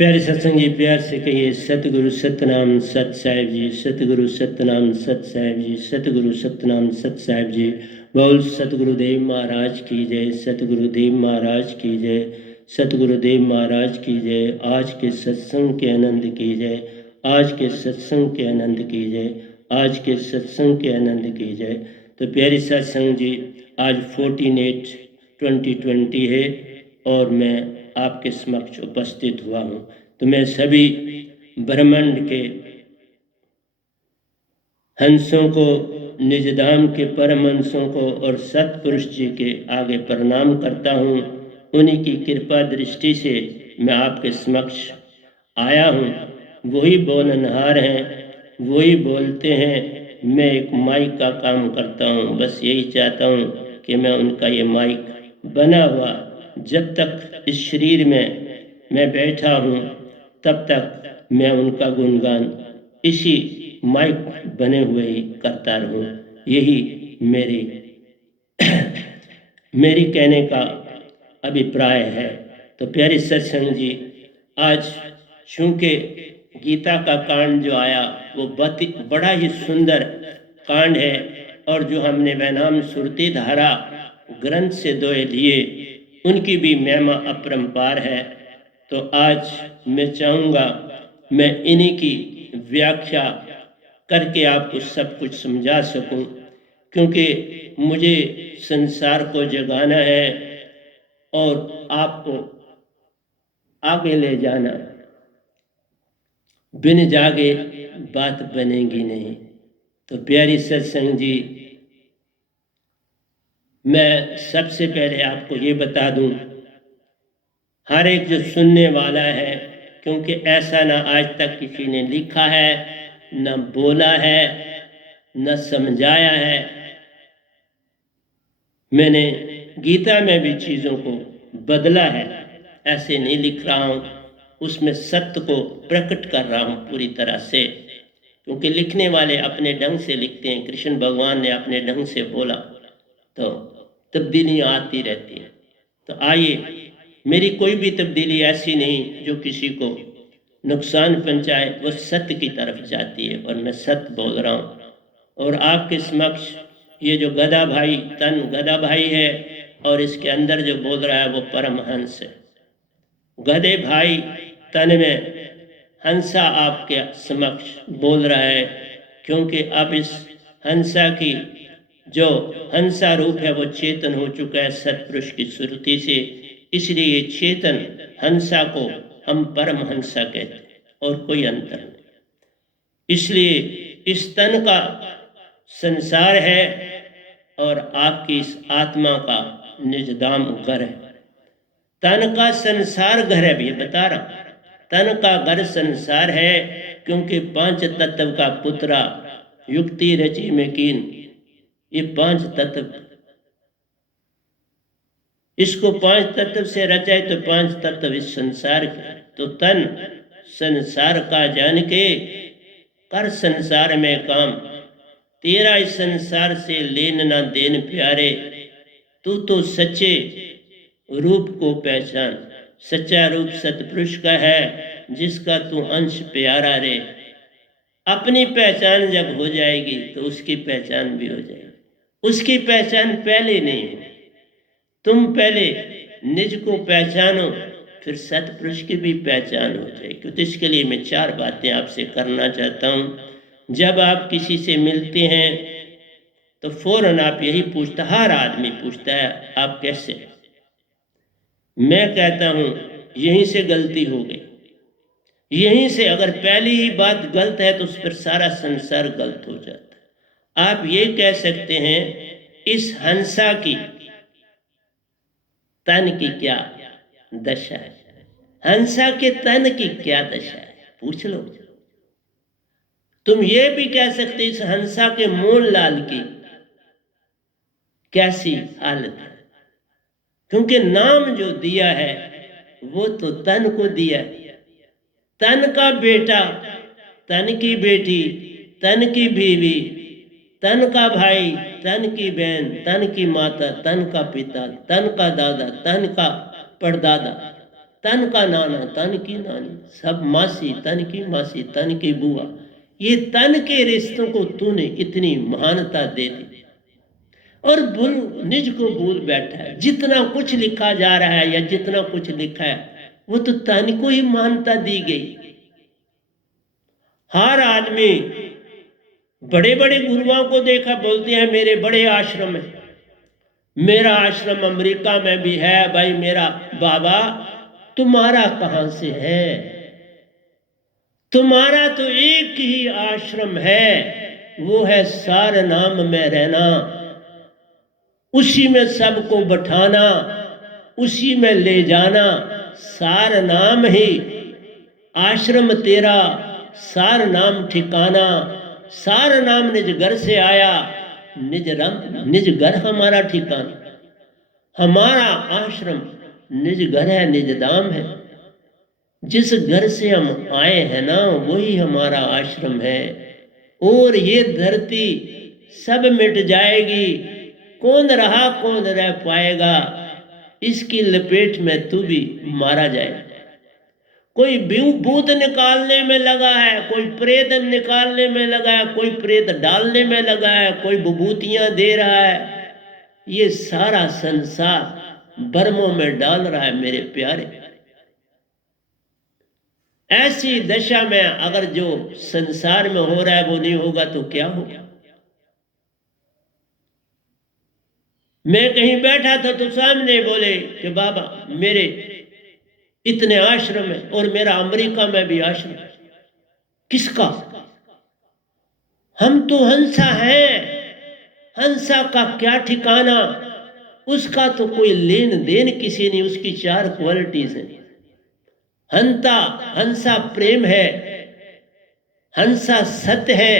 प्यारे सत्संग जी, प्यार से कहिए सतगुरु सतनाम सत साहिब जी, सतगुरु सतनाम सत साहिब जी, सतगुरु सतनाम सत साहिब जी। बोल सतगुरुदेव महाराज की जय, सतगुरुदेव महाराज की जय, सतगुरुदेव महाराज की जय। आज के सत्संग के आनंद की जय, आज के सत्संग के आनंद की जय, आज के सत्संग के आनंद की जय। तो प्यारे सत्संग जी, आज 14/8/2020 है और मैं आपके समक्ष उपस्थित हुआ हूँ। तो मैं सभी ब्रह्मांड के हंसों को, निजधाम के परमहंसों को और सतपुरुष जी के आगे प्रणाम करता हूँ। उन्हीं की कृपा दृष्टि से मैं आपके समक्ष आया हूँ। वही बोलनहार हैं, वही बोलते हैं। मैं एक माइक का काम करता हूँ, बस यही चाहता हूँ कि मैं उनका ये माइक बना हुआ जब तक इस शरीर में मैं बैठा हूँ तब तक मैं उनका गुणगान इसी माइक बने हुए ही करता रहूँ। यही मेरी मेरी कहने का अभिप्राय है। तो प्यारे सत्संग जी, आज चूँकि गीता का कांड जो आया वो बड़ा ही सुंदर कांड है और जो हमने वैनाम सुरती धारा ग्रंथ से दोए लिए उनकी भी महिमा अपरंपार है। तो आज मैं चाहूँगा मैं इन्हीं की व्याख्या करके आपको सब कुछ समझा सकूं, क्योंकि मुझे संसार को जगाना है और आपको आगे ले जाना। बिन जागे बात बनेगी नहीं। तो प्यारी सत्संग जी, मैं सबसे पहले आपको ये बता दूं, हर एक जो सुनने वाला है, क्योंकि ऐसा ना आज तक किसी ने लिखा है, न बोला है, न समझाया है। मैंने गीता में भी चीज़ों को बदला है, ऐसे नहीं लिख रहा हूँ, उसमें सत्य को प्रकट कर रहा हूँ पूरी तरह से, क्योंकि लिखने वाले अपने ढंग से लिखते हैं। कृष्ण भगवान ने अपने ढंग से बोला तो तब्दीलियाँ आती रहती हैं। तो आइए, मेरी कोई भी तब्दीली ऐसी नहीं जो किसी को नुकसान पहुंचाए, वो सत्य की तरफ जाती है और मैं सत्य बोल रहा हूँ। और आपके समक्ष ये जो गधा भाई, तन गधा भाई है और इसके अंदर जो बोल रहा है वो परमहंस है। गधे भाई तन में हंसा आपके समक्ष बोल रहा है, क्योंकि अब इस हंसा की जो हंसा रूप है वो चेतन हो चुका है सतपुरुष की सुरति से। इसलिए चेतन हंसा को हम परमहंसा कहते हैं और कोई अंतर नहीं। इसलिए इस तन का संसार है और आपकी इस आत्मा का निजधाम घर है। तन का संसार घर है, भी बता रहा हूं, तन का घर संसार है, क्योंकि पांच तत्व का पुत्रा युक्ति रची में कीन। ये पांच तत्व, इसको पांच तत्व से रचाए तो पांच तत्व इस संसार के। तो तन संसार का जान के कर संसार में काम, तेरा इस संसार से लेन ना देन प्यारे, तू तो सच्चे रूप को पहचान। सच्चा रूप सतपुरुष का है, जिसका तू अंश प्यारा रे। अपनी पहचान जब हो जाएगी तो उसकी पहचान भी हो जाएगी। उसकी पहचान पहले नहीं है, तुम पहले निज को पहचानो, फिर सतपुरुष की भी पहचान हो जाएगी। तो इसके लिए मैं चार बातें आपसे करना चाहता हूँ। जब आप किसी से मिलते हैं तो फौरन आप यही पूछता, हर आदमी पूछता है आप कैसे। मैं कहता हूँ यहीं से गलती हो गई। यहीं से अगर पहली ही बात गलत है तो उस पर सारा संसार गलत हो जाता है। आप ये कह सकते हैं इस हंसा की तन की क्या दशा है, हंसा के तन की क्या दशा है, पूछ लो। तुम ये भी कह सकते इस हंसा के मूल लाल की कैसी हालत है, क्योंकि नाम जो दिया है वो तो तन को दिया है। तन का बेटा, तन की बेटी, तन की बीवी, तन का भाई, तन की बहन, तन की माता, तन का पिता, तन का दादा, तन का परदादा, तन का नाना तन की नानी, सब मासी तन की मासी तन की बुआ। ये तन के रिश्तों को तूने इतनी महानता दे दी और भूल निज को भूल बैठा है। जितना कुछ लिखा जा रहा है या जितना कुछ लिखा है वो तो तन को ही मान्यता दी गई। हर आदमी बड़े बड़े गुरुओं को देखा, बोलते हैं मेरे बड़े आश्रम है, मेरा आश्रम अमेरिका में भी है। भाई मेरा बाबा तुम्हारा कहां से है? तुम्हारा तो एक ही आश्रम है, वो है सार नाम में रहना, उसी में सबको बैठाना, उसी में ले जाना। सार नाम ही आश्रम तेरा, सार नाम ठिकाना। सार नाम निज घर से आया, निज घर हमारा ठिकाना। हमारा आश्रम निज घर है, निज धाम है। जिस घर से हम आए हैं ना वही हमारा आश्रम है। और ये धरती सब मिट जाएगी, कौन रहा कौन रह पाएगा, इसकी लपेट में तू भी मारा जाएगा। कोई भूत निकालने में लगा है, कोई प्रेत निकालने में लगा है, कोई प्रेत डालने में लगा है, कोई विभूतियां दे रहा है। ये सारा संसार बर्मों में डाल रहा है मेरे प्यारे। ऐसी दशा में अगर जो संसार में हो रहा है वो नहीं होगा तो क्या होगा? मैं कहीं बैठा था तो सामने बोले कि बाबा मेरे इतने आश्रम है और मेरा अमेरिका में भी आश्रम है। किसका? हम तो हंसा हैं, हंसा का क्या ठिकाना, उसका तो कोई लेन देन किसी नहीं। उसकी चार क्वालिटीज हैं। हंसा प्रेम है, हंसा सत्य है,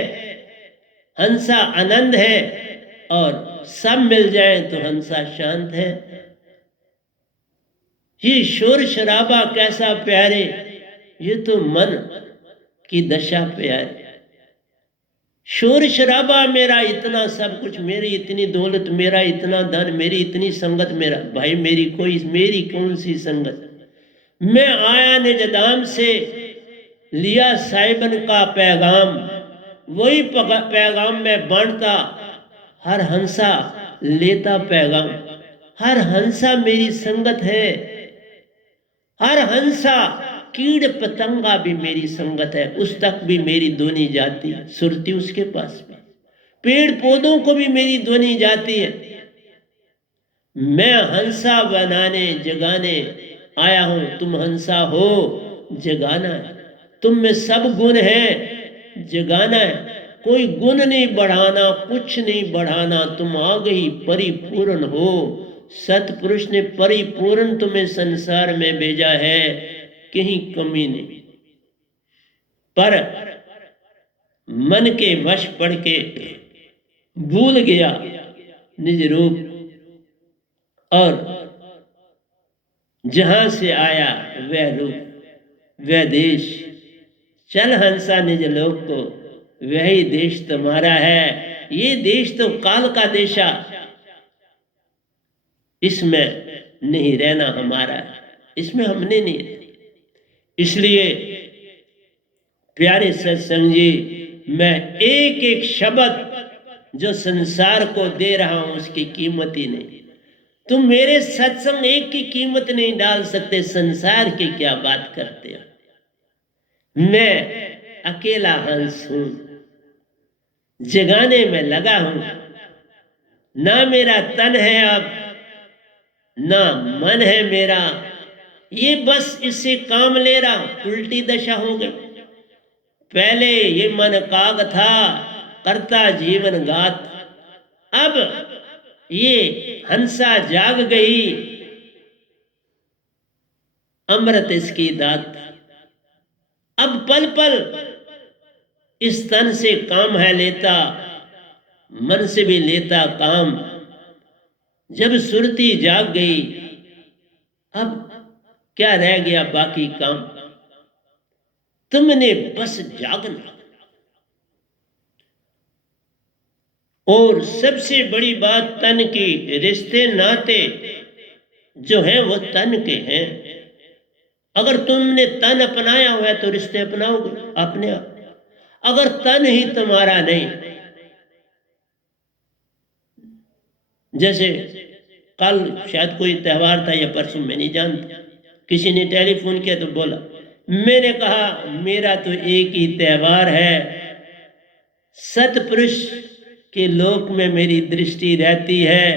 हंसा आनंद है, और सब मिल जाए तो हंसा शांत है। ये शोर शराबा कैसा प्यारे, ये तो मन की दशा प्यारे। शोर शराबा मेरा इतना सब कुछ, मेरी इतनी दौलत, मेरा इतना धन, मेरी इतनी संगत, मेरा भाई मेरी कौन सी संगत? मैं आया निज धाम से, लिया साहिबन का पैगाम, वही पैगाम में बांटता, हर हंसा लेता पैगाम। हर हंसा मेरी संगत है, हर हंसा कीड़ पतंगा भी मेरी संगत है, उस तक भी मेरी ध्वनि जाती है, सुरती उसके पास भी। पेड़ पौधों को भी मेरी ध्वनि जाती है। मैं हंसा बनाने जगाने आया हूं, तुम हंसा हो जगाना है। तुम में सब गुण है, जगाना है। कोई गुण नहीं बढ़ाना, कुछ नहीं बढ़ाना, तुम आ गई परिपूर्ण हो। सतपुरुष ने परिपूर्ण तुम्हें संसार में भेजा है, कहीं कमी नहीं। पर मन के वश पड़ के भूल गया निज रूप, और जहां से आया वह रूप वह देश। चल हंसा निज लोक को, वही देश तुम्हारा है। ये देश तो काल का देशा, इसमें नहीं रहना हमारा, इसमें हमने नहीं। इसलिए प्यारे सत्संग जी, मैं एक एक शब्द जो संसार को दे रहा हूं उसकी कीमत ही नहीं। तुम मेरे सत्संग एक की कीमत नहीं डाल सकते, संसार की क्या बात करते हो? मैं अकेला हंस हूं, जगाने में लगा हूं। ना मेरा तन है अब, ना मन है मेरा, ये बस इससे काम ले रहा हूं। उल्टी दशा हो गई। पहले ये मन काग था, करता जीवन गात, अब ये हंसा जाग गई, अमृत इसकी दात। अब पल पल इस तन से काम है लेता, मन से भी लेता काम। जब सुरती जाग गई, अब क्या रह गया बाकी काम? तुमने बस जागना। और सबसे बड़ी बात, तन की रिश्ते नाते जो हैं वो तन के हैं। अगर तुमने तन अपनाया हुआ है तो रिश्ते अपनाओगे अपने आप। अगर तन ही तुम्हारा नहीं, जैसे कल शायद कोई त्योहार था या परसों, मैं नहीं जानता, किसी ने टेलीफोन किया तो बोला, मैंने कहा मेरा तो एक ही त्योहार है, सतपुरुष के लोक में मेरी दृष्टि रहती है,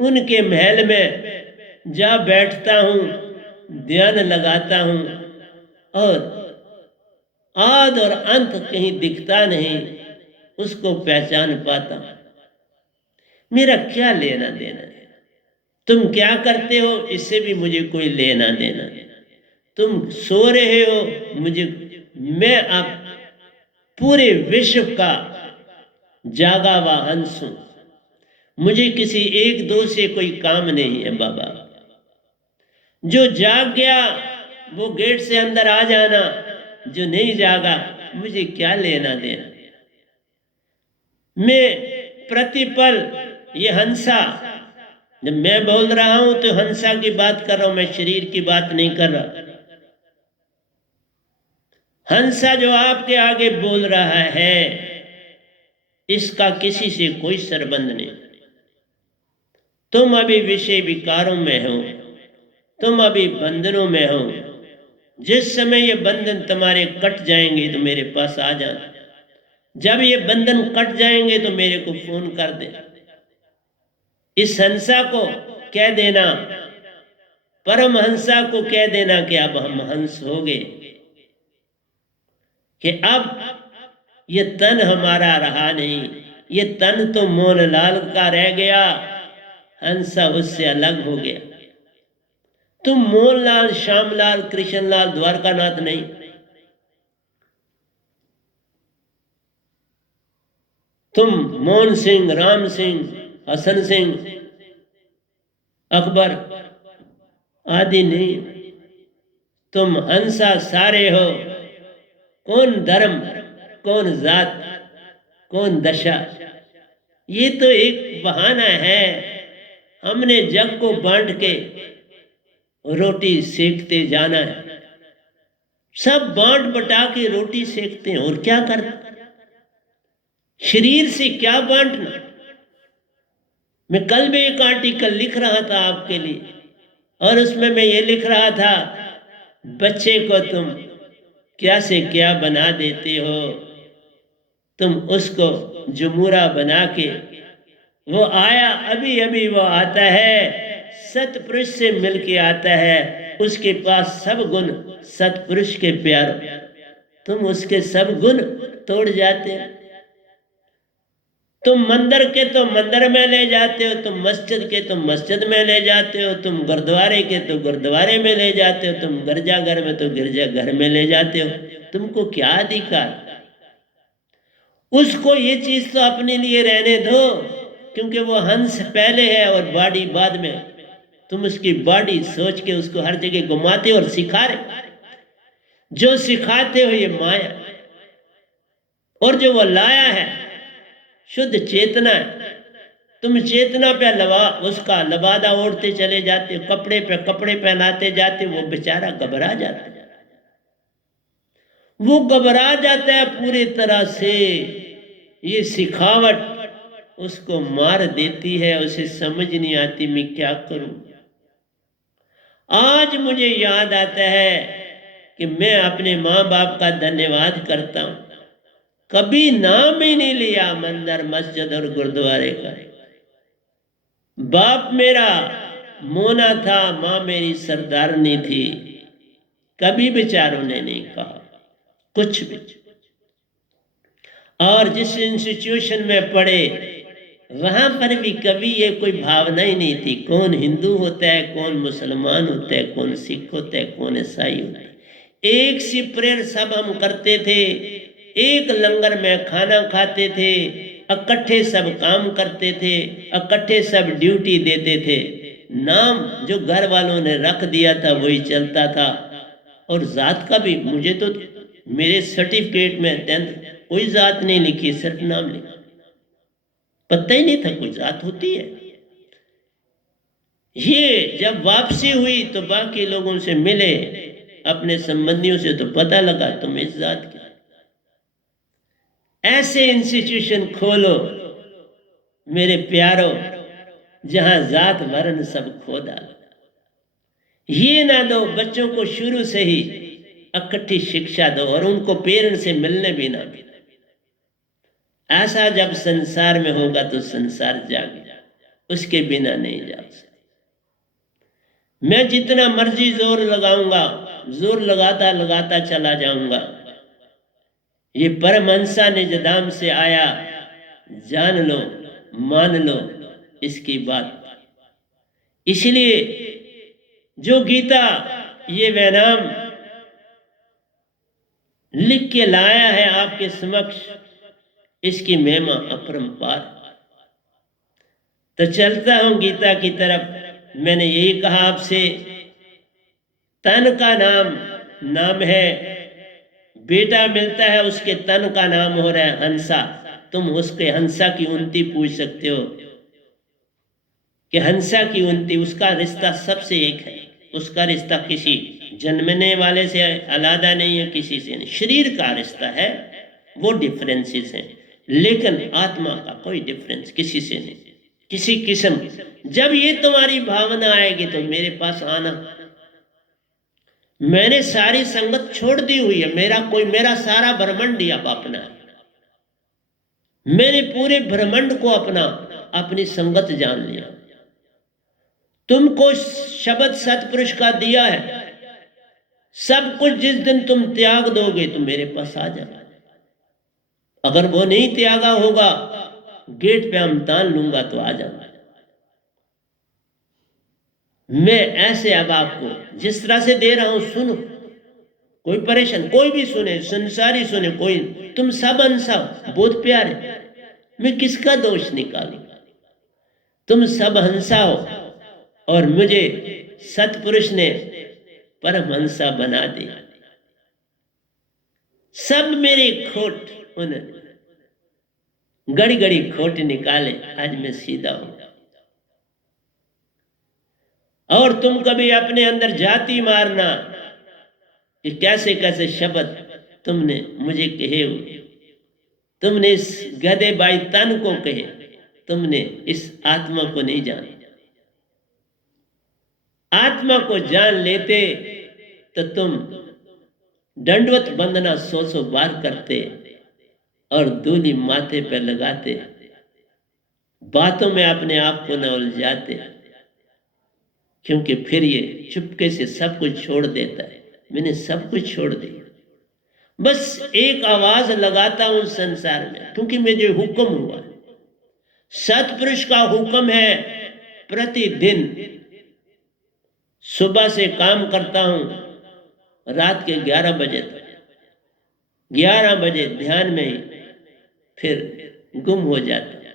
उनके महल में जा बैठता हूँ, ध्यान लगाता हूँ और आद और अंत कहीं दिखता नहीं, उसको पहचान पाता हूँ। मेरा क्या लेना देना है? तुम क्या करते हो इससे भी मुझे कोई लेना देना नहीं। तुम सो रहे हो, मुझे, मैं अब पूरे विश्व का जागा हुआ हंस हूं, मुझे किसी एक दो से कोई काम नहीं है बाबा। जो जाग गया वो गेट से अंदर आ जाना, जो नहीं जागा मुझे क्या लेना देना। मैं प्रतिपल ये हंसा, जब मैं बोल रहा हूं तो हंसा की बात कर रहा हूं, मैं शरीर की बात नहीं कर रहा। हंसा जो आपके आगे बोल रहा है, इसका किसी से कोई संबंध नहीं। तुम अभी विषय विकारों में हो, तुम अभी बंधनों में हो। जिस समय ये बंधन तुम्हारे कट जाएंगे तो मेरे पास आ जाना। जब ये बंधन कट जाएंगे तो मेरे को फोन कर दे। इस हंसा को कह देना, परम हंसा को कह देना कि अब हम हंस हो गए, कि अब ये तन हमारा रहा नहीं, ये तन तो मोहनलाल का रह गया, हंसा उससे अलग हो गया। तुम मोहनलाल, श्यामलाल, कृष्णलाल, द्वारकानाथ नहीं। तुम मोहन सिंह, राम सिंह, हसन सिंह, अकबर आदि नहीं। तुम हंसा सारे हो। कौन धर्म, कौन जात, कौन दशा, ये तो एक बहाना है। हमने जग को बांट के रोटी सेकते जाना है। सब बांट बटा के रोटी सेकते हैं, और क्या करते? शरीर से क्या बांटना? मैं कल भी एक आर्टिकल लिख रहा था आपके लिए, और उसमें मैं ये लिख रहा था, बच्चे को तुम क्या से क्या बना देते हो, तुम उसको जमूरा बना के, वो आया अभी अभी वो आता है, सतपुरुष से मिलके आता है, उसके पास सब गुण सतपुरुष के प्यार, तुम उसके सब गुण तोड़ जाते हो। तुम मंदिर के तो मंदिर में ले जाते हो, तुम मस्जिद के तो मस्जिद में ले जाते हो, तुम गुरुद्वारे के तो गुरुद्वारे में ले जाते हो, तुम गिरजाघर में तो गिरजाघर में ले जाते हो। तुमको क्या अधिकार? उसको ये चीज तो अपने लिए रहने दो, क्योंकि वो हंस पहले है और बॉडी बाद में। तुम उसकी बॉडी सोच के उसको हर जगह घुमाते हो और सिखा रहे। जो सिखाते हो ये माया, और जो वो लाया है शुद्ध चेतना है। तुम चेतना पे उसका लबादा ओढ़ते चले जाते हो, कपड़े पे कपड़े पहनाते जाते हो, वो बेचारा घबरा जाता है। वो घबरा जाता है पूरी तरह से। ये सिखावट उसको मार देती है, उसे समझ नहीं आती मैं क्या करूं। आज मुझे याद आता है कि मैं अपने माँ बाप का धन्यवाद करता हूं, कभी नाम ही नहीं लिया मंदिर, मस्जिद और गुरुद्वारे का। बाप मेरा मोना था, माँ मेरी सरदारनी थी, कभी बेचारों ने नहीं कहा कुछ भी। और जिस इंस्टीट्यूशन में पढ़े वहां पर भी कभी ये कोई भावना ही नहीं थी, कौन हिंदू होता है, कौन मुसलमान होता है, कौन सिख होता है, कौन ईसाई होता है। एक सी प्रेयर सब हम करते थे, एक लंगर में खाना खाते थे, इकट्ठे सब काम करते थे, इकट्ठे सब ड्यूटी देते थे। नाम जो घर वालों ने रख दिया था वही चलता था। और जात का भी मुझे तो मेरे सर्टिफिकेट में 10th कोई जात नहीं लिखी, सिर्फ नाम लिखा, पता ही नहीं था कोई जात होती है। ये जब वापसी हुई तो बाकी लोगों से मिले अपने संबंधियों से तो पता लगा तुम इस जात के। ऐसे इंस्टीट्यूशन खोलो मेरे प्यारों, जहां जात वर्ण सब खो डालो। ये ना दो बच्चों को शुरू से ही इकट्ठी शिक्षा दो और उनको पेरेंट्स से मिलने भी ना दो। ऐसा जब संसार में होगा तो संसार जागेगा, उसके बिना नहीं जा सकता। मैं जितना मर्जी जोर लगाऊंगा, जोर लगाता लगाता चला जाऊंगा। ये परमहंसा निज धाम से आया, जान लो मान लो इसकी बात। इसलिए जो गीता ये वैनाम लिख के लाया है आपके समक्ष, इसकी महिमा अपरंपार। तो चलता हूं गीता की तरफ। मैंने यही कहा आपसे, तन का नाम है, बेटा मिलता है उसके तन का नाम हो रहा है हंसा। तुम उसके हंसा की उन्नति पूछ सकते हो कि हंसा की उन्नति, उसका रिश्ता सबसे एक है। उसका रिश्ता किसी जन्मने वाले से अलग नहीं है, किसी से नहीं। शरीर का रिश्ता है, वो डिफरेंसेस हैं, लेकिन आत्मा का कोई डिफरेंस किसी से नहीं, किसी किस्म। जब ये तुम्हारी भावना आएगी तो मेरे पास आना। मैंने सारी संगत छोड़ दी हुई है, मेरा सारा ब्रह्मांड ही अब अपना है। मैंने पूरे ब्रह्मांड को अपनी संगत जान लिया। तुमको शब्द सतपुरुष का दिया है, सब कुछ जिस दिन तुम त्याग दोगे तो मेरे पास आ जाना। अगर वो नहीं त्यागा होगा, गेट पे हम तान लूंगा तो आ जाना। मैं ऐसे अब आपको जिस तरह से दे रहा हूं सुनो, कोई परेशान, कोई भी सुने, संसारी सुने, कोई, तुम सब अंसा बहुत प्यारे, मैं किसका दोष निकालूं? तुम सब हंसा हो और मुझे सतपुरुष ने परमहंसा बना दिया। सब मेरी खोट उन्होंने गड़ी गड़ी खोट निकाले, आज मैं सीधा हूं। और तुम कभी अपने अंदर जाति मारना कि कैसे कैसे शब्द तुमने मुझे कहे हुए, तुमने इस गधे बाई तन को कहे, तुमने इस आत्मा को नहीं जाना। आत्मा को जान लेते तो तुम दंडवत बंदना 100 बार करते और दूली माथे पर लगाते, बातों में अपने आप को न उलझाते, क्योंकि फिर ये चुपके से सब कुछ छोड़ देता है। मैंने सब कुछ छोड़ दिया, बस एक आवाज लगाता हूं संसार में, क्योंकि मुझे हुक्म हुआ। सतपुरुष का हुक्म है, प्रतिदिन सुबह से काम करता हूं रात के 11 बजे तक। 11 बजे ध्यान में ही फिर गुम हो जाता हूं,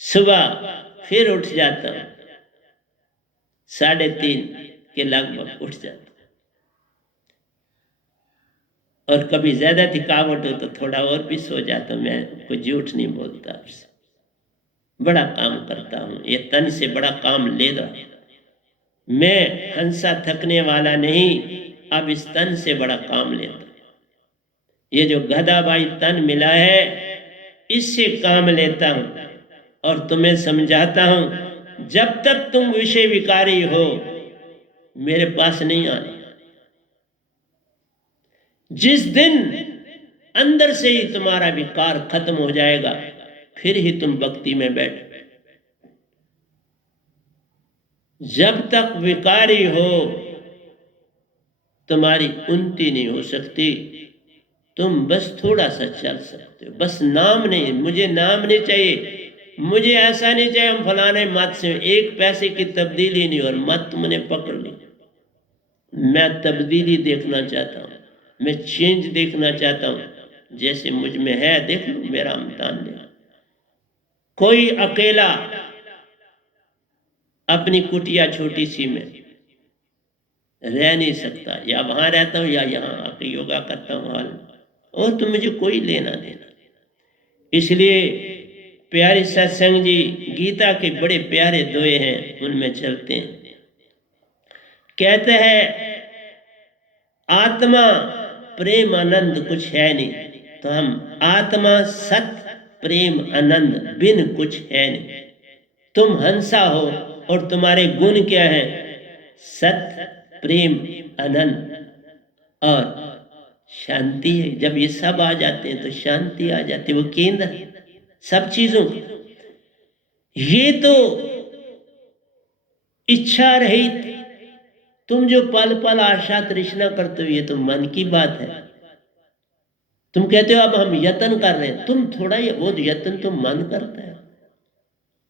सुबह फिर उठ जाता हूं, 3:30 के लगभग उठ जाता हूं। और कभी ज्यादा थकावट हो तो थोड़ा और भी सो जाता हूं। मैं कोई झूठ नहीं बोलता आपसे, बड़ा काम करता हूं, ये तन से बड़ा काम ले रहा। मैं हंसा थकने वाला नहीं, अब इस तन से बड़ा काम लेता। ये जो गधा भाई तन मिला है, इससे काम लेता हूं और तुम्हें समझाता हूं, जब तक तुम विषय विकारी हो मेरे पास नहीं आने। जिस दिन अंदर से ही तुम्हारा विकार खत्म हो जाएगा, फिर ही तुम भक्ति में बैठो। जब तक विकारी हो तुम्हारी उन्नति नहीं हो सकती। तुम बस थोड़ा सा चल सकते हो, बस नाम नहीं, मुझे नाम नहीं चाहिए, मुझे ऐसा नहीं चाहिए हम फलाने मत से 1 पैसे की तब्दीली नहीं और मत तुमने पकड़ ली। मैं तब्दीली देखना चाहता हूं, मैं चेंज देखना चाहता हूं। जैसे मुझ में है देख लो, मेरा इम्तिहान ले। कोई अकेला अपनी कुटिया छोटी सी में रह नहीं सकता, या वहां रहता हूं या यहां आके योगा करता हूं हाल, और तो मुझे कोई लेना देना। इसलिए प्यारे सत्संग जी, गीता के बड़े प्यारे दोहे हैं, उनमें चलते हैं। कहते हैं आत्मा प्रेम आनंद कुछ है नहीं, तो हम आत्मा सत प्रेम आनंद बिन कुछ है नहीं। तुम हंसा हो और तुम्हारे गुण क्या है? सत प्रेम आनंद और शांति है। जब ये सब आ जाते हैं तो शांति आ जाती है, वो केंद्र सब चीजों की। ये तो इच्छा रहित तुम जो पल पल आशा तृष्णा करते हो, ये तो मन की बात है। तुम कहते हो अब हम यत्न कर रहे हैं, तुम थोड़ा ये वो यत्न तो मन करता है,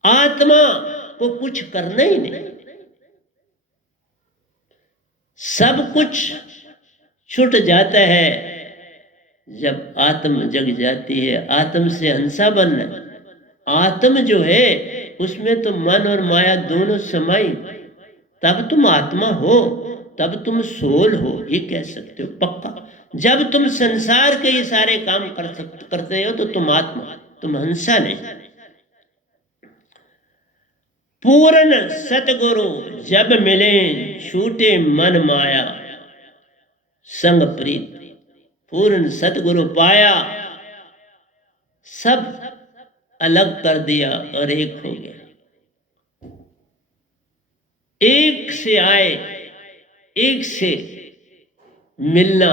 आत्मा को कुछ करना ही नहीं। सब कुछ छूट जाता है जब आत्म जग जाती है। आत्म से हंसा बनना, आत्म जो है उसमें तो मन और माया दोनों समाई, तब तुम आत्मा हो, तब तुम सोल हो, ये कह सकते हो पक्का। जब तुम संसार के ये सारे काम करते हो तो तुम आत्मा, तुम हंसा नहीं। पूर्ण सतगुरु जब मिले छूटे मन माया संग प्रीत। पूर्ण सतगुरु पाया, सब अलग कर दिया और एक हो गया। एक से आए, एक से मिलना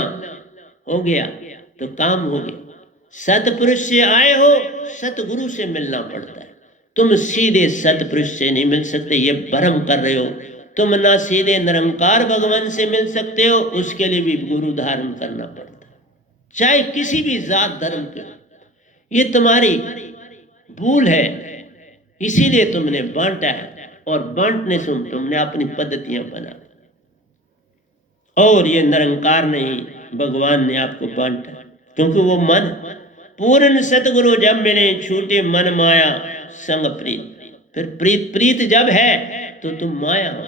हो गया तो काम हो गया। सतपुरुष से आए हो, सतगुरु से मिलना पड़ता है। तुम सीधे सतपुरुष से नहीं मिल सकते, ये भ्रम कर रहे हो। तुम ना सीधे निरंकार भगवान से मिल सकते हो, उसके लिए भी गुरु धारण करना पड़ता है, चाहे किसी भी जात धर्म के। ये तुम्हारी भूल है, इसीलिए तुमने बांटा है, और बांटने से तुमने अपनी पद्धतियां बना, और ये निरंकार नहीं, भगवान ने आपको बांटा, क्योंकि वो मन। पूर्ण सतगुरु जब मिले छूटे मन माया संग प्रीत। फिर प्रीत, प्रीत जब है तो तुम माया हो।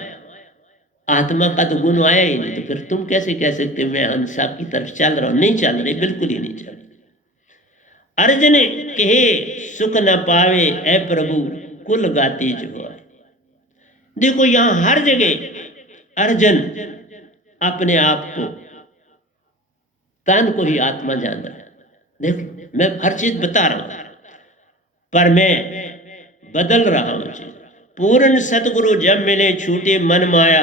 आत्मा का तो गुण आया ही नहीं, तो फिर तुम कैसे कह सकते मैं हंसा की तरफ चल रहा हूं? नहीं चल रही, बिल्कुल ही नहीं चल रही। अर्जुन कहे सुख न पावे ए प्रभु कुल गाती जो है। देखो यहां हर जगह अर्जुन अपने आप को, तन को ही आत्मा जान रहा है। देखो मैं हर चीज बता रहा हूं, पर मैं बदल रहा हूं चीज। पूर्ण सतगुरु जब मिले छूटे मन माया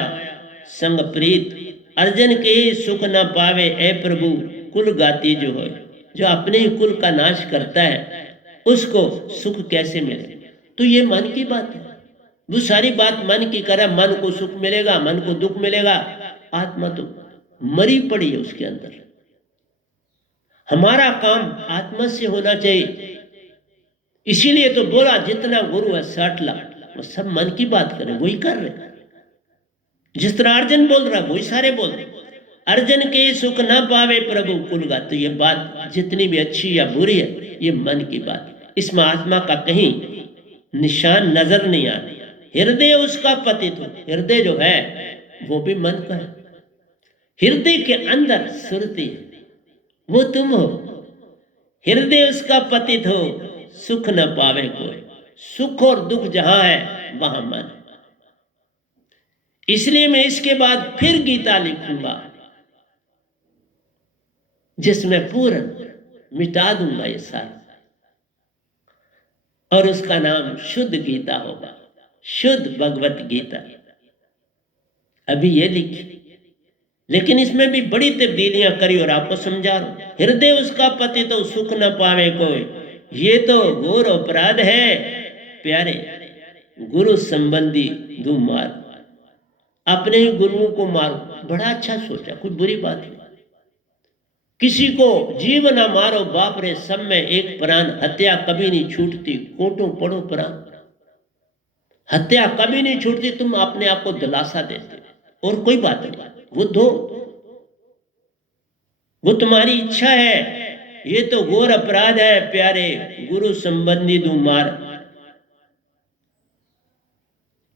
संग प्रीत। अर्जुन के सुख न पावे ए प्रभु कुल गाती जो है। जो अपने ही कुल का नाश करता है उसको सुख कैसे मिले? तो ये मन की बात है, वो सारी बात मन की करे। मन को सुख मिलेगा, मन को दुख मिलेगा, आत्मा तो मरी पड़ी है उसके अंदर। हमारा काम आत्मा से होना चाहिए, इसीलिए तो बोला जितना गुरु है 60 लाख, वो सब मन की बात करें, वही कर रहे। जिस तरह अर्जुन बोल रहा वही सारे बोल रहे। अर्जुन के सुख न पावे प्रभु कुलगा। तो ये बात जितनी भी अच्छी या बुरी है, ये मन की बात, इसमें आत्मा का कहीं निशान नजर नहीं आ रहा। हृदय उसका पतित हो, हृदय जो है वो भी मन का है। हृदय के अंदर सुरती है, वो तुम हो। हृदय उसका पतित हो, सुख न पावे कोई। सुख और दुख जहां है वहां मन। इसलिए मैं इसके बाद फिर गीता लिखूंगा जिसमें पूर्ण मिटा दूंगा ये सारा, और उसका नाम शुद्ध गीता होगा, शुद्ध भगवत गीता। अभी ये लिखी, लेकिन इसमें भी बड़ी तब्दीलियां करी और आपको समझा रहा हूं। हृदय उसका पति तो सुख न पावे कोई, ये तो घोर अपराध है प्यारे। गुरु संबंधी दू मार, अपने ही गुरुओं को मारो। बड़ा अच्छा सोचा, कोई बुरी बात नहीं। किसी को जीव न मारो बाप रे, सब में एक प्राण। हत्या कभी नहीं छूटती, कोटों पड़ो प्राण। हत्या कभी नहीं छूटती, तुम अपने आप को दिलासा देते, और कोई बात नहीं। वो दो, वो तुम्हारी इच्छा है। ये तो घोर अपराध है प्यारे, गुरु संबंधी दू मार।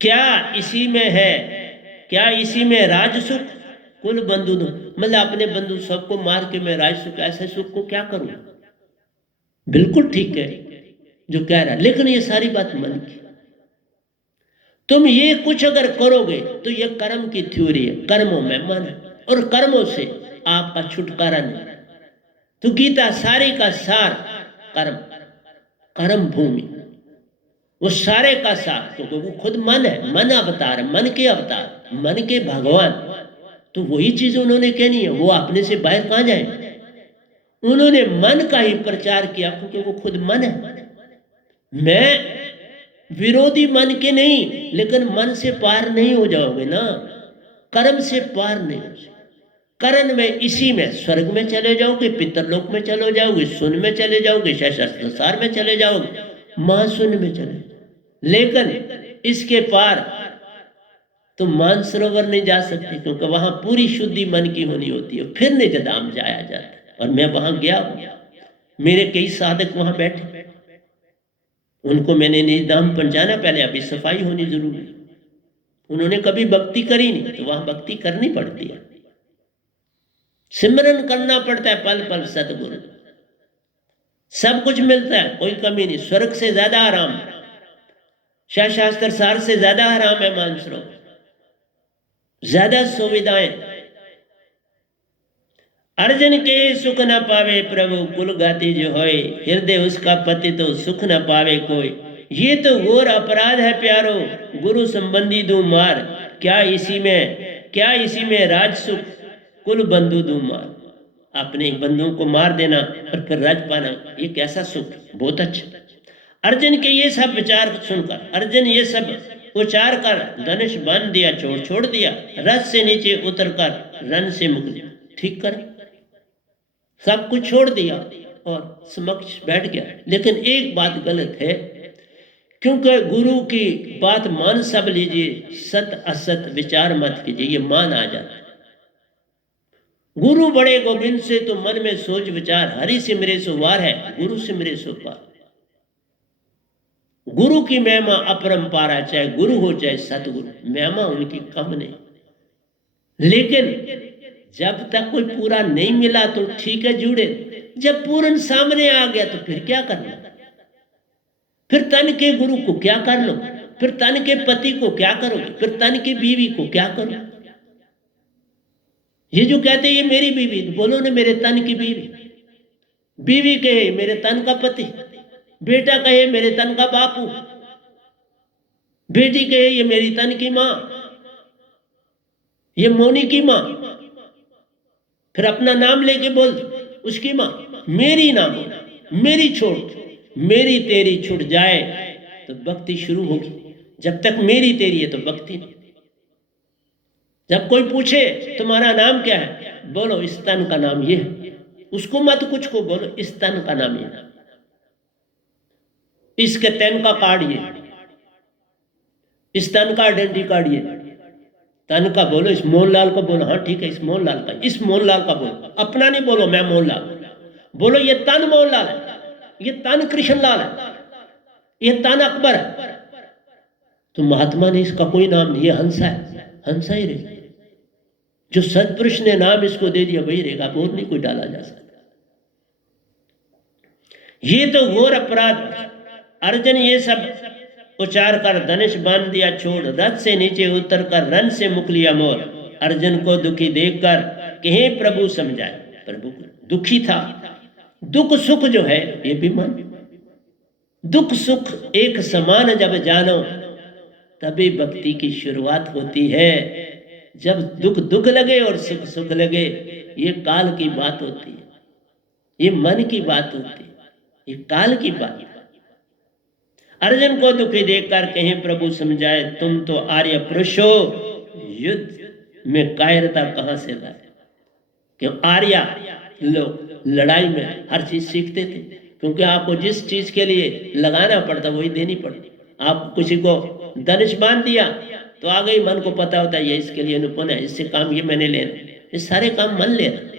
क्या इसी में है, क्या इसी में राज सुख? कुल बंधु दो, मतलब अपने बंधु सबको मार के मैं राज सुख, ऐसे सुख को क्या करूं? बिल्कुल ठीक है जो कह रहा है, लेकिन ये सारी बात मन की। तुम ये कुछ अगर करोगे तो ये कर्म की थ्योरी है। कर्मों में मन है, और कर्मों से आपका छुटकारा नहीं। तो गीता सारे का सार कर्म, कर्म भूमि, वो सारे का सार, क्योंकि वो खुद मन है, मन अवतार है, मन के अवतार, मन के भगवान। तो वही चीज उन्होंने कहनी है, वो अपने से बाहर कहां जाए। उन्होंने मन का ही प्रचार किया, क्योंकि वो खुद मन है। मैं विरोधी मन के नहीं, लेकिन मन से पार नहीं हो जाओगे ना, कर्म से पार नहीं हो। करण में, इसी में स्वर्ग में चले जाओगे, पितरलोक में चले जाओगे, सुन में चले जाओगे, संसार में चले जाओगे, महाशून्य में चले जाओगे। लेकिन इसके पार तुम मानसरोवर नहीं जा सकते, क्योंकि वहां पूरी शुद्धि मन की होनी होती है, फिर निजधाम जाया जाता है। और मैं वहां गया हूं, मेरे कई साधक वहां बैठे, उनको मैंने निजधाम पहुंचाना, पहले अभी सफाई होनी जरूरी। उन्होंने कभी भक्ति करी नहीं, तो वहां भक्ति करनी पड़ती है, सिमरन करना पड़ता है पल पल सतगुरु। सब कुछ मिलता है, कोई कमी नहीं। स्वर्ग से ज्यादा आराम, शास्त्र सार से ज्यादा आराम है मानसरोवर, ज्यादा सुविधाएं। अर्जुन के सुख न पावे प्रभु, कुल गाती जो होए, हृदय उसका पति तो सुख न पावे कोई। ये तो घोर अपराध है प्यारो, गुरु संबंधी दू मार, क्या इसी में राज सुख, कुल बंधु दू मार। अपने बंधुओं को मार देना और फिर राज पाना, ये कैसा सुख, बहुत अच्छा। अर्जुन के ये सब विचार सुनकर, अर्जुन ये सब उचार कर, धनुष बांध दिया, छोड़ दिया, रथ से नीचे उतर कर रन से मुक्त, ठीक कर, सब कुछ छोड़ दिया और समक्ष बैठ गया। लेकिन एक बात गलत है, क्योंकि गुरु की बात मान सब लीजिए, सत असत विचार मत कीजिए, ये मान आ जाता है। गुरु बड़े गोविंद से तो मन में सोच विचार, हरि से मेरे सो वार है, गुरु से मेरे सो पार। गुरु की महिमा अपरंपार है, चाहे गुरु हो चाहे सतगुरु, महिमा उनकी कम नहीं। लेकिन जब तक कोई पूरा नहीं मिला तो ठीक है जुड़े, जब पूर्ण सामने आ गया तो फिर क्या करना, फिर तन के गुरु को क्या कर लो, फिर तन के पति को क्या करोगे, फिर तन की बीवी को क्या करो। ये जो कहते हैं ये मेरी बीवी, तो बोलो ना मेरे तन की बीवी। बीवी कहे मेरे तन का पति, बेटा कहे मेरे तन का बापू, बेटी कहे ये मेरी तन की माँ, ये मोनी की माँ। फिर अपना नाम लेके बोल उसकी माँ, मेरी ना बोल, मेरी छोड़, मेरी तेरी छूट जाए तो भक्ति शुरू होगी। जब तक मेरी तेरी है तो भक्ति नहीं। जब कोई पूछे तुम्हारा नाम क्या है, बोलो इस तन का नाम ये है, उसको मत कुछ को बोलो इस तन का नाम ये, इसके तन का कार्ड ये, इस तन का आइडेंटिटी कार्ड ये, तन का बोलो, इस मोहनलाल को बोलो, हाँ ठीक है इस मोहनलाल का, इस मोहनलाल का बोलो, अपना नहीं बोलो मैं मोहनलाल, बोलो ये तन मोहनलाल है, ये तन कृष्णलाल है, ये तन अकबर है। तो महात्मा ने इसका कोई नाम नहीं, ये हंसा है, हंसा ही रहे। जो सत्पुरुष ने नाम इसको दे दिया वही रहेगा, और नहीं कोई डाला जा सकता। ये तो घोर अपराध। अर्जुन ये सब उचार कर, धनुष बांध दिया छोड़, रथ से नीचे उतर कर रन से मुक लिया मोर। अर्जुन को दुखी देखकर कहे प्रभु समझाए, प्रभु दुखी था। दुख सुख जो है ये भी मान, दुख सुख एक समान जब जानो तभी भक्ति की शुरुआत होती है। जब दुख दुख लगे और सुख सुख लगे, ये काल की बात होती है, ये मन की बात होती है, ये काल की बात। अर्जुन को दुखी देखकर कहीं प्रभु समझाए, तुम तो आर्य पुरुष हो, युद्ध में कायरता कहां से लाए। क्यों आर्या लोग लड़ाई में हर चीज सीखते थे, क्योंकि आपको जिस चीज के लिए लगाना पड़ता वही देनी पड़ती। आप किसी को धनुष बांध दिया तो आ गई, मन को पता होता है ये इसके लिए अनुपन है, इससे काम ये मैंने लेना, ये सारे काम मन लेना।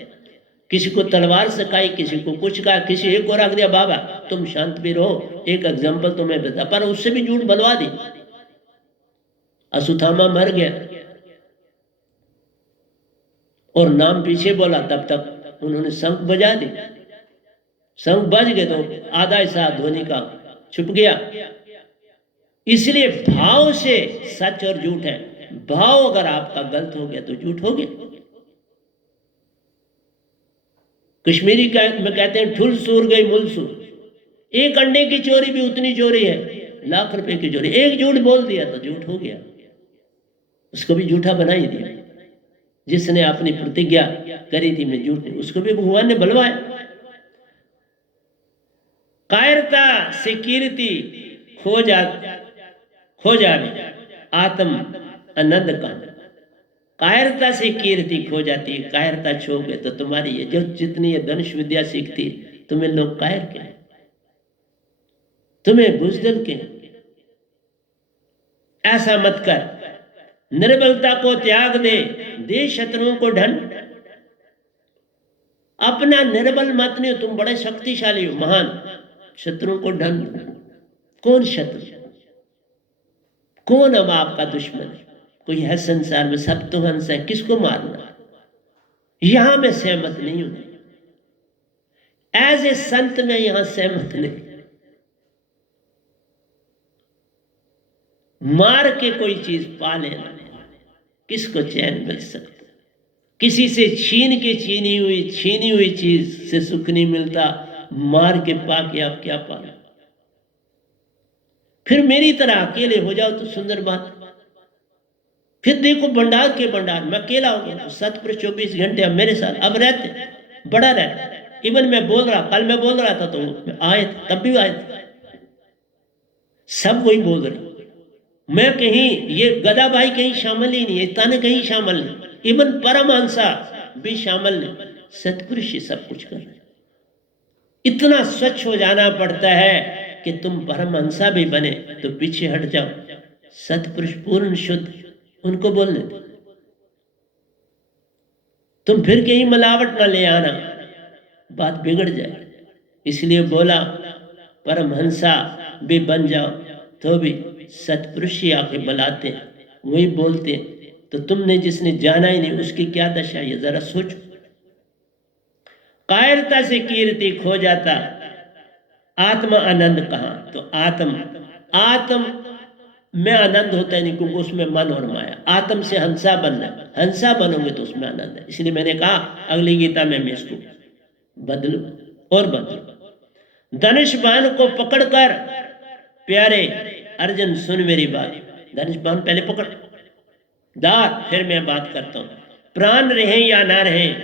किसी को तलवार सिखाई, किसी को कुछ कहा, किसी एक को रख दिया, बाबा तुम शांत भी रहो, एक एग्जाम्पल तुम्हें बता, पर उससे भी झूठ बनवा दी। अश्वत्थामा मर गया और नाम पीछे बोला, तब तक उन्होंने शंख बजा दी। शंख बज गए तो आधा हिस्सा ध्वनि का छुप गया। इसलिए भाव से सच और झूठ है। भाव अगर आपका गलत हो गया तो झूठ हो गया। कश्मीरी में कहते हैं ठुल सूर गई मुल सूर। एक अंडे की चोरी भी उतनी चोरी है, लाख रुपए की चोरी। एक झूठ बोल दिया तो झूठ हो गया, उसको भी झूठा बना ही दिया। जिसने अपनी प्रतिज्ञा करी थी मैं झूठ नहीं, उसको भी भगवान ने बलवाया। कायरता से कीर्ति खो जावे आत्म आनंद का। कायरता से कीर्ति खो जाती है। कायरता छोगे तो तुम्हारी ये जो जितनी ये धनुष विद्या सीखती, तुम्हें लोग कायर के, तुम्हें बुजदिल के। ऐसा मत कर, निर्बलता को त्याग दे शत्रुओं को ढंड। अपना निर्बल मत नहीं हो, तुम बड़े शक्तिशाली हो, महान। शत्रुओं को ढंड। कौन शत्रु, कौन अब आपका दुश्मन? कोई है संसार में? सब तो हंस है, किसको मारना? यहां मैं सहमत नहीं हूं। एज ए संत में यहां सहमत नहीं। मार के कोई चीज पा लेना, किसको चैन मिल सकता? किसी से छीन के छीनी हुई चीज से सुख नहीं मिलता। मार के पाके आप क्या पाना? फिर मेरी तरह अकेले हो जाओ तो सुंदर बात। फिर देखो भंडार के भंडार, मैं अकेला हो गया। सतपुरुष 24 घंटे अब मेरे साथ अब रहते, बड़ा रहता। इवन मैं बोल रहा, कल मैं बोल रहा था तो आए, तब भी आए, सब वही बोल रहे। मैं कहीं, ये गदा भाई कहीं शामिल ही नहीं है, तन कहीं शामिल नहीं, इवन परमहंसा भी शामिल नहीं। सतपुरुष ही सब कुछ कर रहे। इतना स्वच्छ हो जाना पड़ता है कि तुम परमहंसा भी बने तो पीछे हट जाओ। सतपुरुष पूर्ण शुद्ध, उनको बोलने दो। तुम फिर कहीं मिलावट ना ले आना, बात बिगड़ जाए। इसलिए बोला परमहंसा भी बन जाओ तो भी सतपुरुष ही आके बुलाते, वही बोलते। तो तुमने जिसने जाना ही नहीं उसकी क्या दशा, ये जरा सोचो। कायरता से कीर्ति खो जाता आत्मा आनंद कहां? तो आत्म में आनंद होता है नहीं, क्योंकि उसमें मन और माया। आत्म से हंसा बनना, हंसा बनोगे तो उसमें आनंद है। इसलिए मैंने कहा अगली गीता में मैं इसको बदलू और बदलू। धनुष बाण को पकड़कर प्यारे अर्जुन सुन मेरी बात। धनुष बाण पहले पकड़ दार, फिर मैं बात करता हूं। प्राण रहे या ना रहे,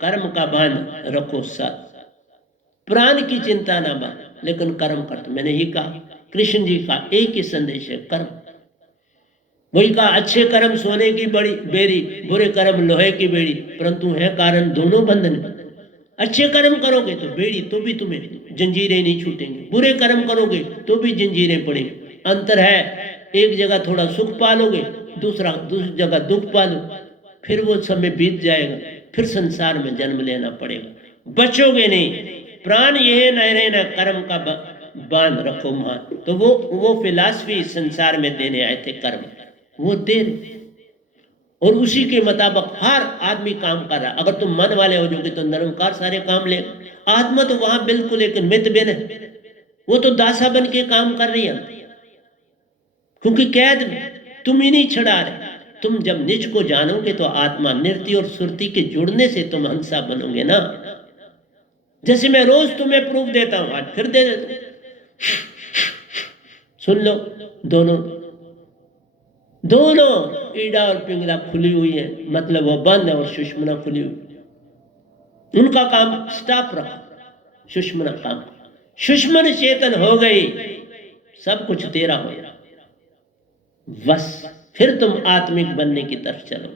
कर्म का बांध रखो साथ। प्राण की चिंता ना बांध, लेकिन कर्म कर। तो मैंने ये कहा, कृष्ण जी का एक ही संदेश है, कर्म। वही कहा अच्छे कर्म सोने की बड़ी बेरी, बुरे कर्म लोहे की बेड़ी, परंतु है कारण दोनों बंधन। अच्छे कर्म करोगे तो बेड़ी, तो भी तुम्हें जंजीरें नहीं छूटेंगी। बुरे कर्म करोगे तो भी जंजीरें पड़ेंगी। अंतर है, एक जगह थोड़ा सुख पालोगे, दूसरी जगह दुख पालो, फिर वो समय बीत जाएगा, फिर संसार में जन्म लेना पड़ेगा, बचोगे नहीं। प्राण यह न रहना, कर्म का बांध रखो मान। तो वो फिलॉसफी संसार में देने आए थे, कर्म वो दे रहे, और उसी के मुताबिक हर आदमी काम कर रहा है। अगर तुम मन वाले हो जाओगे तो निरंकार सारे काम ले। आत्मा तो वहां बिल्कुल एक मित बिन है, वो तो दासा बन के काम कर रही है, क्योंकि कैद तुम ही नहीं छड़ा रहे। तुम जब निज को जानोगे तो आत्मा नृत्य और सुरती के जुड़ने से तुम हंसा बनोगे ना। जैसे मैं रोज तुम्हें प्रूफ देता हूं, आज फिर दे देता हूं, सुन लो। दोनों ईडा और पिंगला खुली हुई है, मतलब वो बंद है, और सुषुम्ना खुली हुई। उनका काम स्टॉप रखा, सुषुम्ना काम। सुषुम्ना चेतन हो गई, सब कुछ तेरा हो गया, बस फिर तुम आत्मिक बनने की तरफ चलो।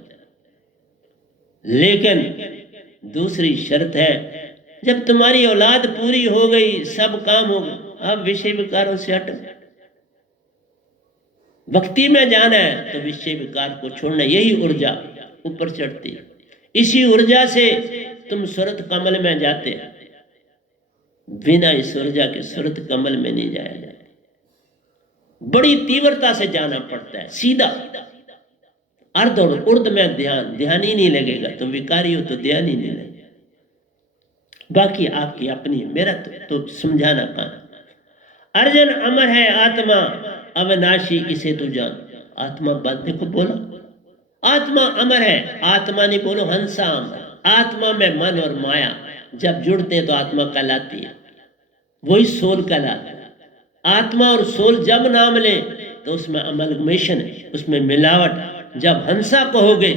लेकिन दूसरी शर्त है, जब तुम्हारी औलाद पूरी हो गई, सब काम हो गए, अब विषय विकारों से हटो। भक्ति में जाना है तो विषय विकार को छोड़ना, यही ऊर्जा ऊपर चढ़ती है। इसी ऊर्जा से तुम सुरत कमल में जाते, बिना इस ऊर्जा के सुरत कमल में नहीं जाया जाता। बड़ी तीव्रता से जाना पड़ता है, सीधा अर्ध और उर्ध में ध्यान ही नहीं लगेगा। तुम विकारी हो तो ध्यान ही नहीं लगेगा। बाकी आपकी अपनी, मेरा तो समझाना काम। अर्जुन अमर है आत्मा अविनाशी, इसे तो जान। आत्मा बांधने को बोला, आत्मा अमर है। आत्मा नहीं बोलो हंसा अमर। आत्मा में मन और माया, जब जुड़ते हैं तो आत्मा कहलाती है, वही सोल कहलाता है। आत्मा और सोल जब नाम ले तो उसमें अमलगमेशन है, उसमें मिलावट। जब हंसा कहोगे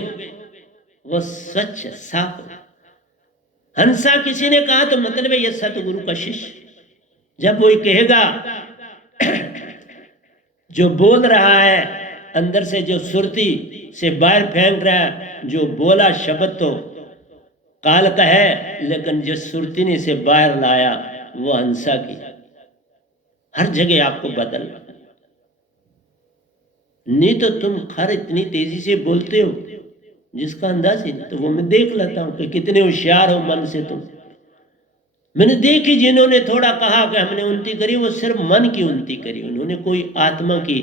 वो सच साफ है। हंसा किसी ने कहा तो मतलब है ये सतगुरु का शिष्य। जब वो कहेगा जो बोल रहा है अंदर से, जो सुरती से बाहर फेंक रहा है, जो बोला शब्द तो काल का है, लेकिन जो सुरतीनी से बाहर लाया वो हंसा की। हर जगह आपको बदल, नहीं तो तुम खर इतनी तेजी से बोलते हो जिसका अंदाज ही नहीं। तो वो मैं देख लेता हूं कि कितने होशियार हो मन से तुम। मैंने देखी जिन्होंने थोड़ा कहा कि हमने उन्नति करी, वो सिर्फ मन की उन्नति करी, उन्होंने कोई आत्मा की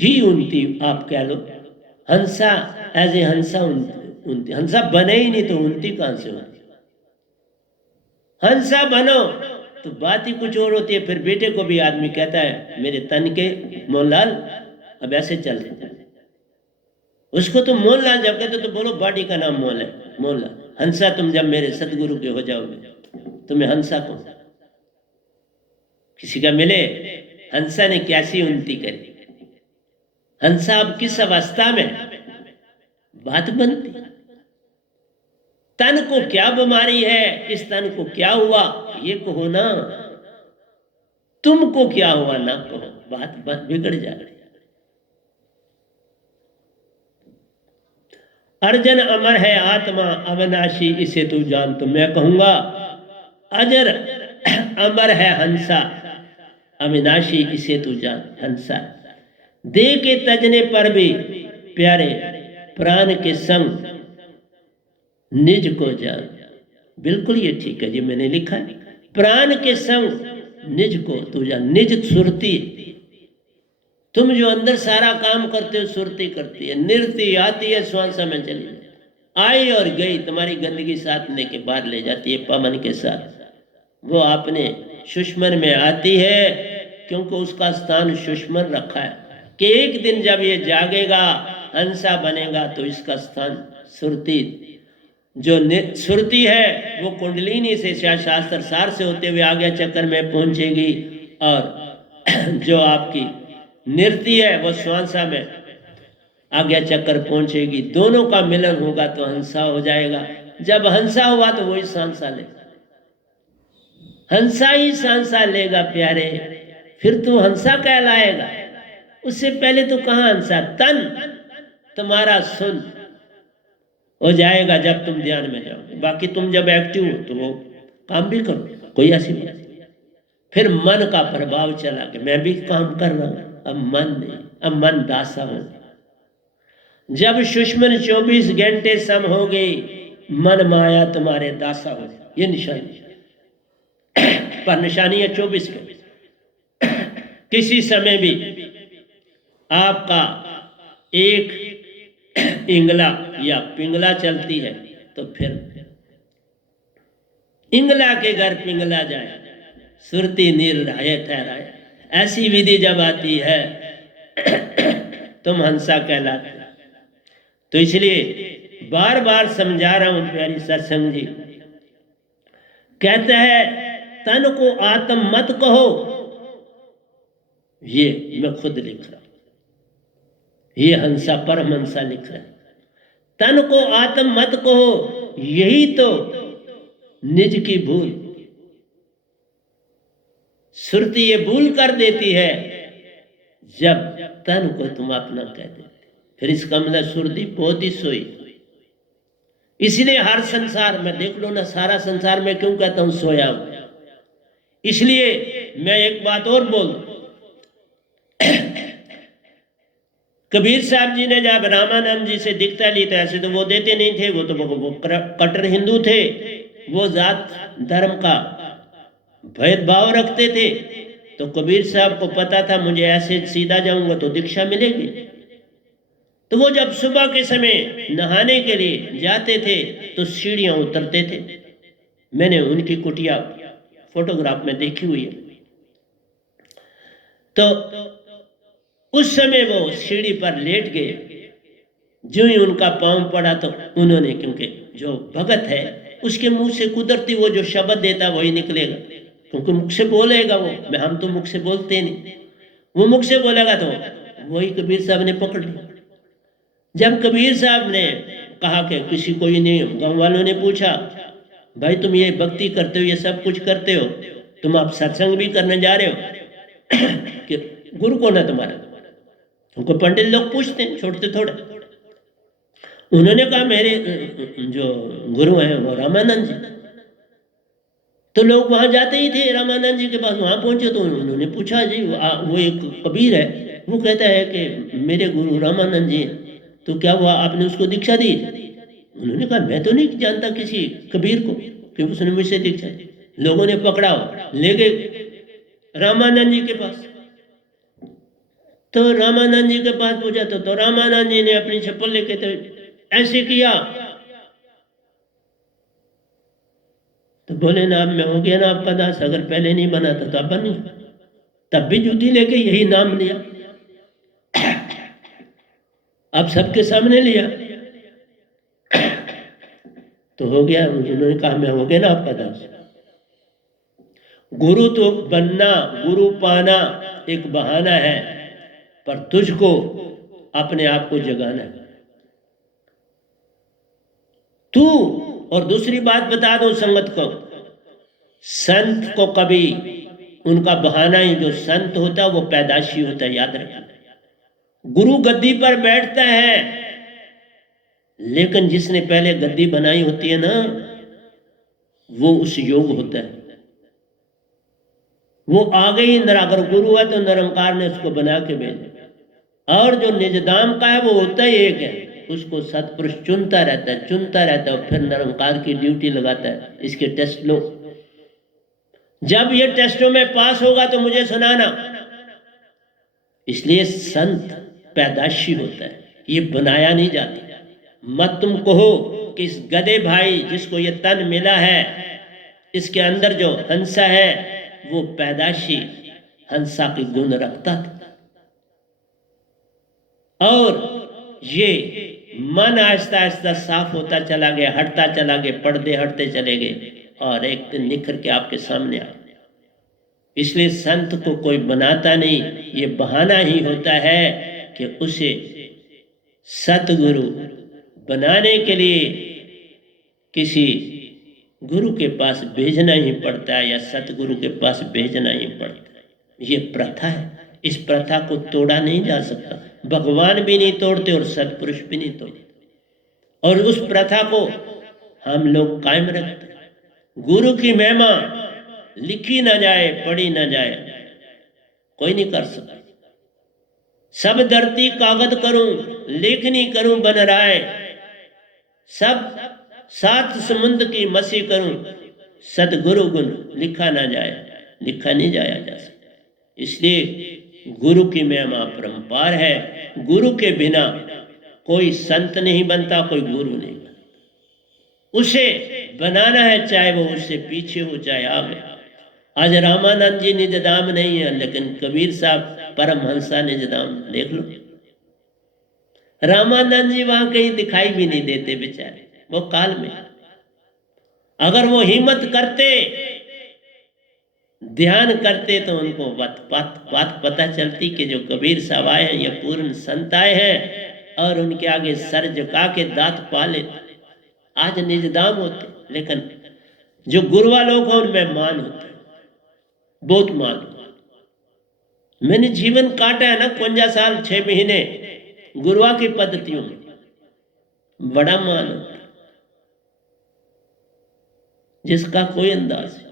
ही उन्नति आप कह लो। हंसा एज ए हंसा उन्नति, हंसा बने ही नहीं तो उन्नति कहां से होती। हंसा बनो तो बात ही कुछ और होती है। फिर बेटे को भी आदमी कहता है मेरे तन के मोहनलाल अब ऐसे चल रहे, उसको तुम मोहनलाल जब कहते तो बोलो बॉडी का नाम मोहन है, मोहनलाल। हंसा तुम जब मेरे सदगुरु के हो जाओगे तुम्हें हंसा कौन। किसी का मिले हंसा ने कैसी उन्नति करी, हंसा अब किस अवस्था में, बात बनती। तन को क्या बीमारी है, इस तन को क्या हुआ ये कहो ना, तुमको क्या हुआ ना कहो, बात बिगड़ जाए। अर्जन अमर है आत्मा अविनाशी इसे तू जान। तो मैं कहूंगा अजर अमर है हंसा अविनाशी इसे तू जान। हंसा दे के तजने पर भी प्यारे प्राण के संग निज को जान। बिल्कुल ये ठीक है जी, मैंने लिखा है प्राण के संग निज को तू जान। निज सुरती, तुम जो अंदर सारा काम करते हो सुरती करती है, नृत्य आती है श्वासा में चली जाती, आई और गई, तुम्हारी गंदगी साथ लेके बाहर ले जाती है पवन के साथ। वो आपने सुषमन में आती है क्योंकि उसका स्थान सुषमन रखा है कि एक दिन जब ये जागेगा हंसा बनेगा तो इसका स्थान सुरती, जो सुरती है वो कुंडलिनी से शास्त्र सार से होते हुए आगे चक्कर में पहुंचेगी, और जो आपकी नृत्य है वो श्वासा में आज्ञा चक्कर पहुंचेगी। दोनों का मिलन होगा तो हंसा हो जाएगा। जब हंसा हुआ तो वही सांसा लेगा, हंसा ही सांसा लेगा प्यारे, फिर तो हंसा कहलाएगा। उससे पहले तो कहाँ हंसा, तन तुम्हारा सुन हो जाएगा जब तुम ध्यान में जाओगे। बाकी तुम जब एक्टिव हो तो वो काम भी करो, कोई ऐसी बात नहीं। फिर मन का प्रभाव चला कि मैं भी काम कर रहा हूं, अब मन नहीं, अब मन दासा हो। जब सुषमन 24 घंटे सम हो गई मन माया तुम्हारे दासा हो। ये निशानी पर निशानी है 24 घंटे। किसी समय भी आपका एक इंगला या पिंगला चलती है तो फिर इंगला के घर पिंगला जाए, सुरती नीर राय ठहराए। ऐसी विधि जब आती है तुम हंसा कहलाते। तो इसलिए बार बार समझा रहा हूं प्यारी सत्संग जी, कहते हैं तन को आत्म मत कहो, ये मैं खुद लिख रहा हूं, ये हंसा परमहंसा लिख रहा है। तन को आत्म मत कहो यही तो निज की भूल, सुरती ये भूल कर देती है जब तन को तुम अपना कह देते। फिर इसका मतलब सुरती बहुत ही सोई। इसलिए हर संसार में देख लो ना, सारा संसार में क्यों कहता हूं सोया हूं, इसलिए मैं एक बात और बोल कबीर साहब जी ने जब रामानंद जी से दीक्षा ली तो ऐसे तो वो देते नहीं थे, वो तो वो कट्टर हिंदू थे, वो जात धर्म का भेदभाव रखते थे। तो कबीर साहब को पता था मुझे ऐसे सीधा जाऊंगा तो दीक्षा मिलेगी। तो वो जब सुबह के समय नहाने के लिए जाते थे तो सीढ़ियां उतरते थे। मैंने उनकी कुटिया फोटोग्राफ में देखी हुई है। तो उस समय वो सीढ़ी पर लेट गए, जो ही उनका पांव पड़ा तो उन्होंने, क्योंकि जो भगत है उसके मुंह से कुदरती वो जो शब्द देता वही निकलेगा, क्योंकि मुख से बोलेगा वो। हम तो मुख से बोलते नहीं, वो मुख से बोलेगा तो वही कबीर साहब ने पकड़ लिया। जब कबीर साहब ने कहा कि किसी को ही नहीं, गांव वालों ने पूछा, भाई तुम ये भक्ति करते हो, ये सब कुछ करते हो, तुम आप सत्संग भी करने जा रहे हो कि गुरु कौन है तुम्हारा? उनको पंडित लोग पूछते हैं, छोड़ते थोड़े। उन्होंने कहा मेरे जो गुरु हैं वो रामानंद जी। तो लोग वहां जाते ही थे रामानंद जी के पास। वहां पहुंचे तो उन्होंने पूछा, जी वो एक कबीर है, वो कहता है कि मेरे गुरु रामानंद जी, तो क्या हुआ, आपने उसको दीक्षा दी? उन्होंने कहा मैं तो नहीं जानता किसी कबीर को कि उसने मुझसे दीक्षा दी। लोगों ने पकड़ा, ले गए रामानंद जी के पास। तो रामानंद जी के पास पूछा तो रामानंद जी ने अपनी चप्पल लेके तो ऐसे किया, तो बोले ना अब मैं हो गया ना आपका दास, अगर पहले नहीं बना था तो अब बनी। तब भी जूती लेके यही नाम लिया, अब सबके सामने लिया तो हो गया। उन्होंने कहा मैं हो गया ना आपका दास। गुरु तो बनना, गुरु पाना एक बहाना है, पर तुझको अपने आप को जगाना है तू। और दूसरी बात बता दो संगत को, संत को कभी उनका बहाना ही, जो संत होता है वो पैदाशी होता है, याद रखना। गुरु गद्दी पर बैठता है, लेकिन जिसने पहले गद्दी बनाई होती है ना, वो उस योग होता है। वो आगे ही अगर गुरु है तो निरंकार ने उसको बना के भेजा। और जो निजदाम का है वो होता ही एक है, उसको सतपुरुष चुनता रहता है, चुनता रहता है, और फिर निरंकार की ड्यूटी लगाता है, इसके टेस्ट लो, जब ये टेस्टों में पास होगा तो मुझे सुनाना। इसलिए संत पैदाशी होता है, ये बनाया नहीं जाता। मत तुम कहो कि इस गधे भाई जिसको ये तन मिला है, इसके अंदर जो हंसा है वो पैदाशी हंसा के गुण रखता था, और ये मन आहिस्ता आहिस्ता साफ होता चला गया, हटता चला गया, पर्दे हटते चले गए, और एक दिन निखर के आपके सामने आ। इसलिए संत को कोई बनाता नहीं, ये बहाना ही होता है कि उसे सतगुरु बनाने के लिए किसी गुरु के पास भेजना ही पड़ता है, या सतगुरु के पास भेजना ही पड़ता है। ये प्रथा है, इस प्रथा को तोड़ा नहीं जा सकता। भगवान भी नहीं तोड़ते और सतपुरुष भी नहीं तोड़ते, और उस प्रथा को हम लोग कायम रखते। गुरु की महिमा लिखी ना जाए, पढ़ी ना जाए, कोई नहीं कर सकता। सब धरती कागज करूं, लेखनी करूं बन राय, सब सात समुद्र की मसी करूं, सदगुरु गुण लिखा ना जाए, लिखा नहीं जाया जा सकता। इसलिए गुरु की महिमा अपरंपार है। गुरु के बिना कोई संत नहीं बनता, कोई गुरु नहीं बनता। उसे बनाना है, चाहे वो उससे पीछे हो चाहे आगे। आज रामानंद जी निजदाम नहीं है, लेकिन कबीर साहब परमहंसा निजदाम, देख लो। रामानंद जी वहां कहीं दिखाई भी नहीं देते बेचारे, वो काल में। अगर वो हिम्मत करते, ध्यान करते, तो उनको बात पता चलती कि जो कबीर साहब आए हैं ये पूर्ण संत आए हैं, और उनके आगे सर झुका के दांत पा लेते। आज निजदाम होते, लेकिन जो गुरुआ लोग हैं उनमें मान होता है, बहुत मान। मैंने जीवन काटा है ना 51 साल 6 महीने गुरुआ की पद्धतियों में, बड़ा मान होता है जिसका कोई अंदाज है।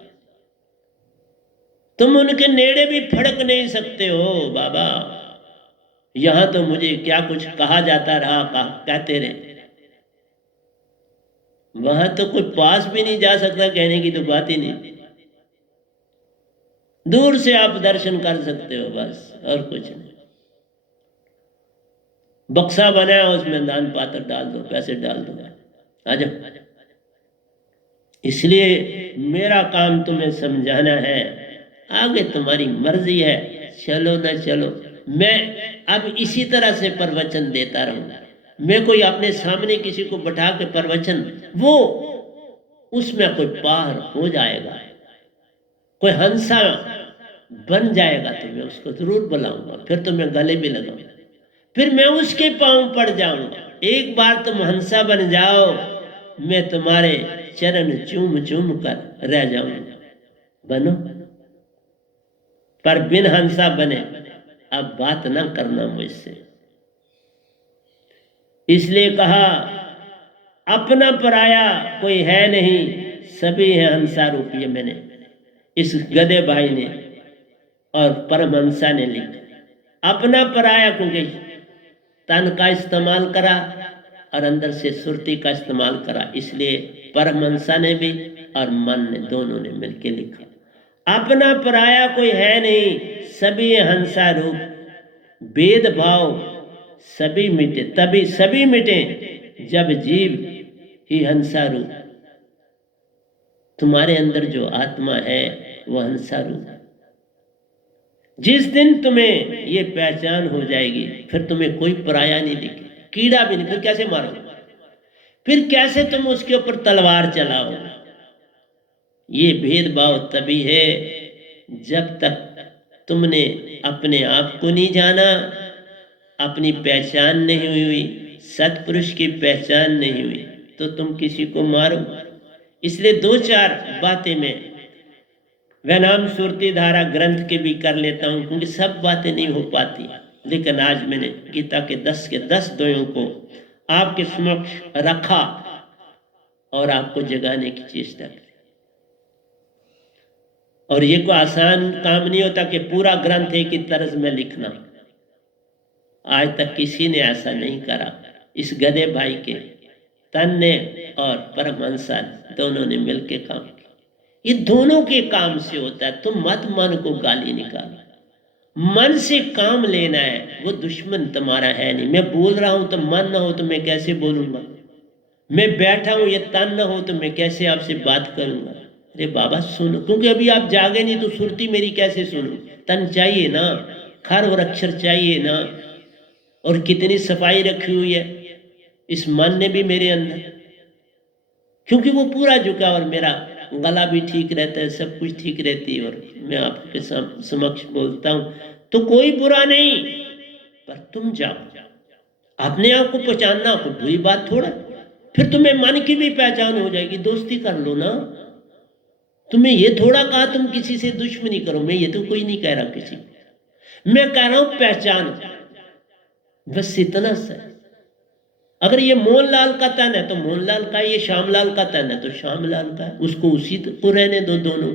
तुम उनके नेड़े भी फड़क नहीं सकते हो बाबा। यहां तो मुझे क्या कुछ कहा जाता रहा, कहते रहे, वहां तो कोई पास भी नहीं जा सकता, कहने की तो बात ही नहीं। दूर से आप दर्शन कर सकते हो बस, और कुछ नहीं। बक्सा बनाया, उसमें दान पात्र डाल दो, पैसे डाल दो, आ जाओ। इसलिए मेरा काम तुम्हें समझाना है, आगे तुम्हारी मर्जी है, चलो ना चलो। मैं अब इसी तरह से प्रवचन देता रहूंगा। मैं कोई अपने सामने किसी को बैठा के प्रवचन, वो उसमें कोई पार हो जाएगा, कोई हंसा बन जाएगा तो मैं उसको जरूर बुलाऊंगा, फिर तो मैं गले भी लगाऊंगा, फिर मैं उसके पांव पड़ जाऊंगा। एक बार तुम हंसा बन जाओ, मैं तुम्हारे चरण चूम चूम कर रह जाऊंगा। बनो, पर बिन हंसा बने अब बात ना करना मुझसे। इसलिए कहा अपना पराया कोई है नहीं, सभी है हंसा रूपी। मैंने इस गधे भाई ने और परमहंसा ने लिखा अपना पराया, क्योंकि तन का इस्तेमाल करा और अंदर से सुरती का इस्तेमाल करा, इसलिए परमहंसा ने भी और मन ने दोनों ने मिलकर लिखा अपना पराया कोई है नहीं, सभी हंसा रूप। भेदभाव सभी मिटे, तभी सभी मिटे जब जीव ही हंसा रूप। तुम्हारे अंदर जो आत्मा है वो हंसा रूप। जिस दिन तुम्हें ये पहचान हो जाएगी, फिर तुम्हें कोई पराया नहीं दिखे, कीड़ा भी नहीं। फिर कैसे मारोगे? फिर कैसे तुम उसके ऊपर तलवार चलाओ? ये भेदभाव तभी है जब तक तुमने अपने आप को नहीं जाना, अपनी पहचान नहीं हुई, सतपुरुष की पहचान नहीं हुई, तो तुम किसी को मारो। इसलिए दो चार बातें मैं वैनाम सुरती धारा ग्रंथ के भी कर लेता हूं, क्योंकि सब बातें नहीं हो पाती। लेकिन आज मैंने गीता के 10 के 10 द्वयों को आपके समक्ष रखा और आपको जगाने की चेष्टा की। और ये कोई आसान काम नहीं होता कि पूरा ग्रंथ एक ही तर्ज में लिखना। आज तक किसी ने ऐसा नहीं करा। इस गधे भाई के तन ने और परमहंसा दोनों ने मिलकर काम किया। ये दोनों के काम से होता है। तुम मत मन को गाली निकालो, मन से काम लेना है। वो दुश्मन तुम्हारा है नहीं। मैं बोल रहा हूं तो मन ना हो तो मैं कैसे बोलूंगा? मैं बैठा हूं, ये तन ना हो तो मैं कैसे आपसे बात करूंगा? अरे बाबा सुनो, क्योंकि अभी आप जागे नहीं तो सुरती मेरी कैसे सुनो? तन चाहिए ना, खर और अक्षर चाहिए ना। और कितनी सफाई रखी हुई है इस मन ने भी मेरे अंदर, क्योंकि वो पूरा झुका और मेरा गला भी ठीक रहता है, सब कुछ ठीक रहती है। और मैं आपके समक्ष बोलता हूं तो कोई बुरा नहीं, पर तुम जाओ अपने आप को पहचानना। कोई बुरी बात थोड़ा, फिर तुम्हें मन की भी पहचान हो जाएगी। दोस्ती कर लो ना। तुम्हें ये थोड़ा कहा तुम किसी से दुश्मनी करो। मैं ये तो कोई नहीं कह रहा किसी को, मैं कह रहा हूं पहचान, बस इतना सा। अगर ये मोहनलाल का तन है तो मोहनलाल का, ये श्यामलाल का तन है तो श्यामलाल का है, उसको उसी को रहने दो दोनों।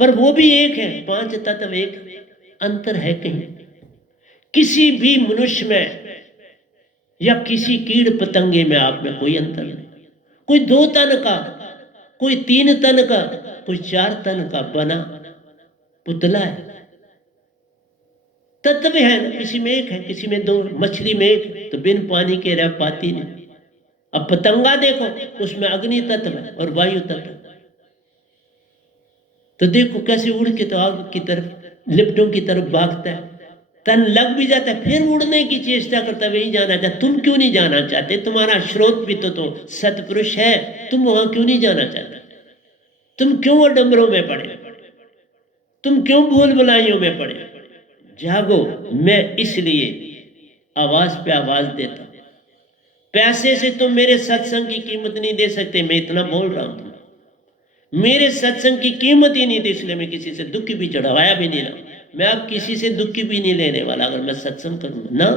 पर वो भी एक है, पांच तत्व एक, अंतर है कहीं? किसी भी मनुष्य में या किसी कीड़ पतंगे में आप में कोई अंतर नहीं। कोई 2 तन का, कोई 3 तन का, कोई 4 तन का बना पुतला है। तत्व है ना, किसी में एक है, किसी में 2। मछली में एक तो बिन पानी के रह पाती नहीं। अब पतंगा देखो, उसमें अग्नि तत्व है और वायु तत्व। तो देखो कैसे उड़ के तो आग की तरफ, लिप्टों की तरफ भागता है। तन लग भी जाता है, फिर उड़ने की चेष्टा करता है, वही जाना चाहता। तुम क्यों नहीं जाना चाहते? तुम्हारा स्रोत भी तो सतपुरुष है, तुम वहां क्यों नहीं जाना चाहते? तुम क्यों अडंबरों में पड़े? तुम क्यों भूल भुलाइयों में पड़े? जागो। मैं इसलिए आवाज पे आवाज देता हूं। पैसे से तुम मेरे सत्संग की कीमत नहीं दे सकते, मैं इतना बोल रहा हूं। मेरे सत्संग की कीमत ही नहीं थी, इसलिए मैं किसी से दुखी भी चढ़वाया भी नहीं रहा। मैं अब किसी से दुखी भी नहीं लेने वाला। अगर मैं सत्संग करूंगा ना,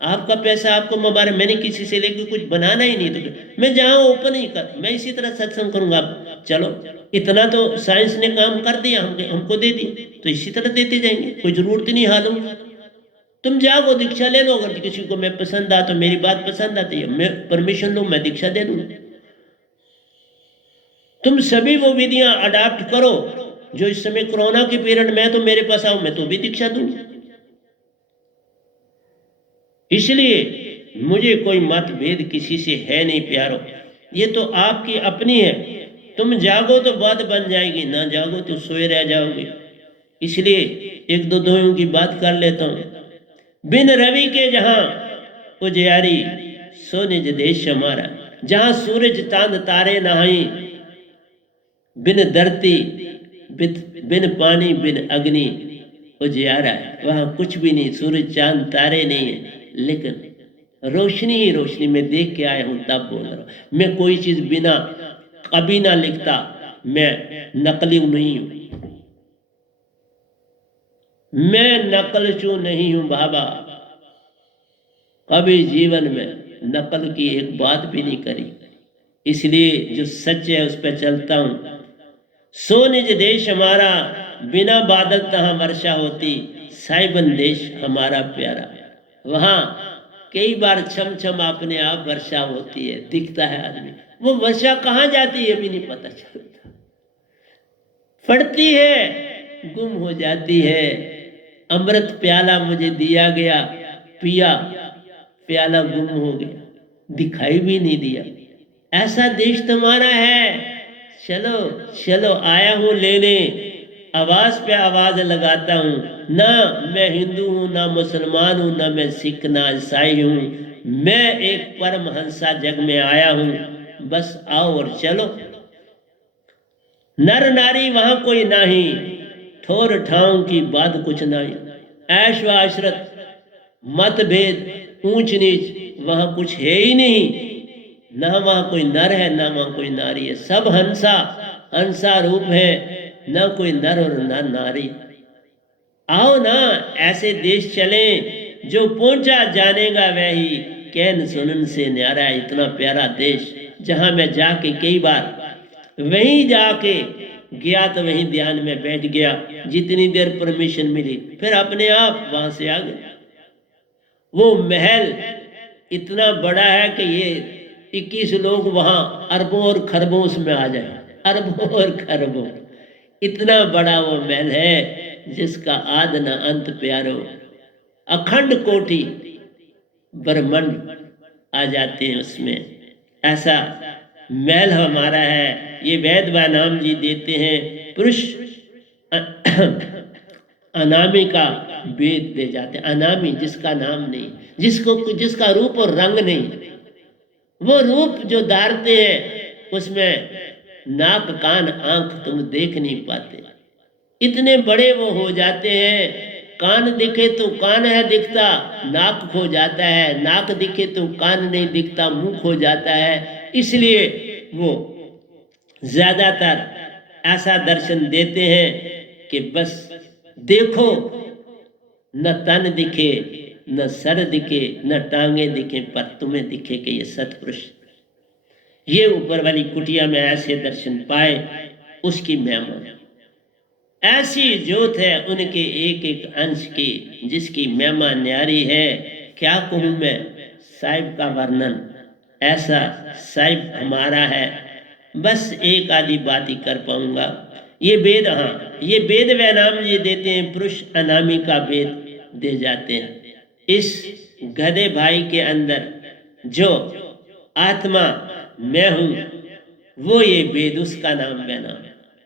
आपका पैसा आपको मुबारक, मैंने किसी से लेकर कुछ बनाना ही नहीं। तो मैं जहां ओपन ही कर, मैं इसी तरह सत्संग करूंगा। चलो इतना तो साइंस ने काम कर दिया, हमको दे दिया, तो इसी तरह देते जाएंगे, कोई जरूरत नहीं हालूं। तुम जाओ दीक्षा ले लो। अगर किसी को मैं पसंद आ तो मेरी बात पसंद आती है, मैं परमिशन लो, मैं दीक्षा दे दूंगा। तुम सभी वो विधियां अडाप्ट करो जो इस समय कोरोना के पीरियड में तो मेरे पास आओ, मैं तो भी दीक्षा दूंगा। इसलिए मुझे कोई मतभेद किसी से है नहीं प्यारो, ये तो आपकी अपनी है। तुम जागो तो बात बन जाएगी, ना जागो तो सोए रह जाओगे। इसलिए 1-2 दोयों की बात कर लेता हूं। बिन रवि के जहां उजियारी, सो निज देश हमारा। जहाँ सूरज चांद तारे नहीं, बिन धरती बिन पानी बिन अग्नि उजियारा है। वहाँ कुछ भी नहीं, सूरज चांद तारे नहीं है, लेकिन रोशनी ही रोशनी। मैं देख के आया हूँ तब बोल रहा हूँ। मैं कोई चीज बिना कभी ना लिखता, मैं नकली नहीं हूं, मैं नकलचू नहीं हूं बाबा। कभी जीवन में नकल की एक बात भी नहीं करी, इसलिए जो सच है उस पर चलता हूं। सो निज देश हमारा, बिना बादल तहां वर्षा होती, साइबन देश हमारा प्यारा। वहां कई बार छम छम अपने आप वर्षा होती है, दिखता है आदमी, वो वर्षा कहाँ जाती है भी नहीं पता चलता, पड़ती है गुम हो जाती है। अमृत प्याला मुझे दिया गया, पिया प्याला गुम हो गया, दिखाई भी नहीं दिया। ऐसा देश तुम्हारा है, चलो चलो आया हूं लेने। आवाज पे आवाज लगाता हूं, ना मैं हिंदू हूं, ना मुसलमान हूं, ना मैं सिख, ना ईसाई हूं, मैं एक परमहंसा जग में आया हूं, बस आओ और चलो। नर नारी वहां कोई नहीं, ठोर ठाव की बात कुछ नहीं, ऐश व अशरत मतभेद ऊंच नीच वहां कुछ है ही नहीं। ना वहां कोई नर है, ना वहां कोई नारी है, सब हंसा हंसा रूप है, ना कोई नर और ना नारी। आओ ना ऐसे देश चले, जो पहुंचा जानेगा वही, कैन सुनन से न्यारा। इतना प्यारा देश जहां मैं जाके कई बार वहीं जाके गया तो वहीं ध्यान में बैठ गया, जितनी देर परमिशन मिली, फिर अपने आप वहां से आ गया। वो महल इतना बड़ा है कि ये 21 लोग वहां अरबों और खरबों उसमें आ जाए, अरबों और खरबों। इतना बड़ा वो महल है जिसका आद न अंत प्यारो, अखंड कोटि ब्रह्मांड आ जाते हैं उसमें। ऐसा महल हमारा है। ये वेद व नाम जी देते हैं, पुरुष अनामी का वेद दे जाते हैं। अनामी जिसका नाम नहीं, जिसका रूप और रंग नहीं, वो रूप जो धारते हैं उसमें नाक कान आंख तुम देख नहीं पाते, इतने बड़े वो हो जाते हैं। कान दिखे तो कान है दिखता, नाक खो जाता है, नाक दिखे तो कान नहीं दिखता, मुंह खो जाता है। इसलिए वो ज्यादातर ऐसा दर्शन देते हैं कि बस देखो, न तन दिखे, न सर दिखे, न टांगे दिखे, पर तुम्हें दिखे कि ये सतपुरुष। ये ऊपर वाली कुटिया में ऐसे दर्शन पाए, उसकी महिमा ऐसी ज्योत है उनके एक एक अंश की, जिसकी महिमा न्यारी है। क्या कहूं मैं साहिब का वर्णन, ऐसा साहिब हमारा है। बस एक आधी बात ही कर पाऊंगा। ये वेद, हाँ ये वेद व नाम ये देते हैं, पुरुष अनामी का वेद दे जाते हैं। इस गधे भाई के अंदर जो आत्मा मैं हूं, वो ये वेद, उसका नाम व नाम।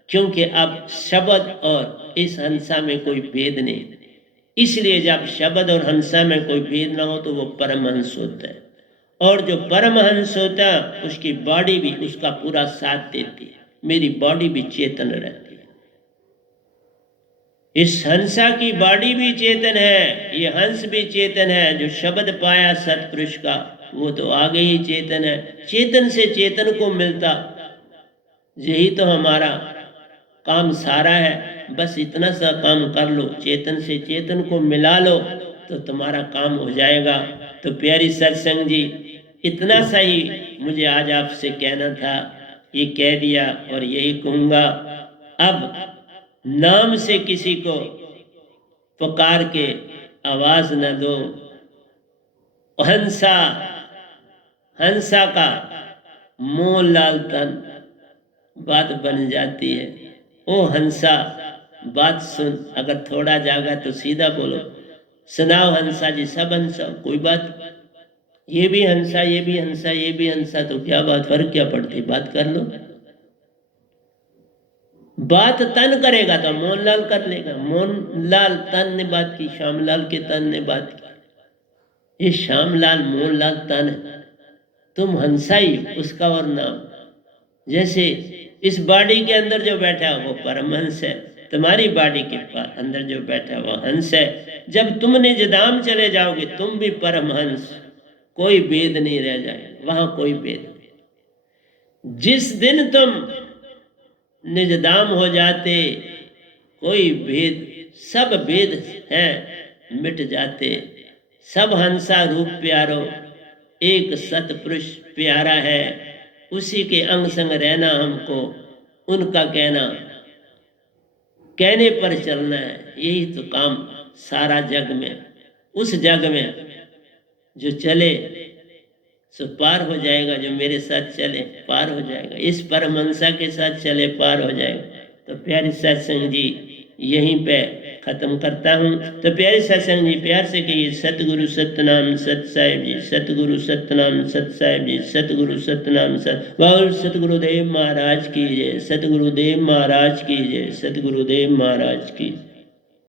क्योंकि अब शब्द और इस हंसा में कोई भेद नहीं, इसलिए जब शब्द और हंसा में कोई भेद ना हो तो वो परमहंस होता है। और जो परमहंस होता है उसकी बॉडी भी उसका पूरा साथ देती है, मेरी बॉडी भी चेतन रहती है। इस हंसा की बॉडी भी चेतन है, ये हंस भी चेतन है। जो शब्द पाया सतपुरुष का वो तो आगे ही चेतन है, चेतन से चेतन को मिलता। यही तो हमारा काम सारा है। बस इतना सा काम कर लो, चेतन से चेतन को मिला लो तो तुम्हारा काम हो जाएगा। तो प्यारी सत्संग जी, इतना सा ही मुझे आज आपसे कहना था, ये कह दिया और यही कहूँगा। अब नाम से किसी को पुकार के आवाज न दो। हंसा हंसा का मोह लाल तन बात बन जाती है। ओ हंसा बात सुन, अगर थोड़ा जागा तो सीधा बोलो, सुनाओ हंसा जी, सब हंसा, कोई बात, ये भी हंसा, ये भी हंसा, ये भी हंसा, तो क्या बात, फर्क क्या पड़ती, बात कर लो। बात तन करेगा तो मोहनलाल कर लेगा, मोहनलाल तन ने बात की, श्यामलाल के तन ने बात की, ये श्यामलाल मोहनलाल तन है। तुम हंसा ही उसका और नाम। जैसे इस बॉडी के अंदर जो बैठा है वो परमहंस है, तुम्हारी बॉडी के अंदर जो बैठा है वो हंस है। जब तुम निजधाम चले जाओगे तुम भी परमहंस, कोई भेद नहीं रह जाए, वहां कोई भेद नहीं। जिस दिन तुम निजधाम हो जाते कोई भेद, सब भेद हैं मिट जाते। सब हंसा रूप प्यारो, एक सतपुरुष प्यारा है, उसी के अंग संग रहना हमको, उनका कहना कहने पर चलना है। यही तो काम सारा जग में। उस जग में जो चले सो पार हो जाएगा, जो मेरे साथ चले पार हो जाएगा, इस परमहंसा के साथ चले पार हो जाएगा। तो प्यारे सत्संग जी यहीं पे खत्म करता हूँ। तो प्यारे सत्संग जी प्यार से कहिए सतगुरु सतनाम सत साहिब जी, सतगुरु सतनाम सत साहिब जी, सतगुरु सतनाम सत। बोल सतगुरुदेव महाराज की जय, सतगुरुदेव महाराज की जय, सतगुरुदेव महाराज की।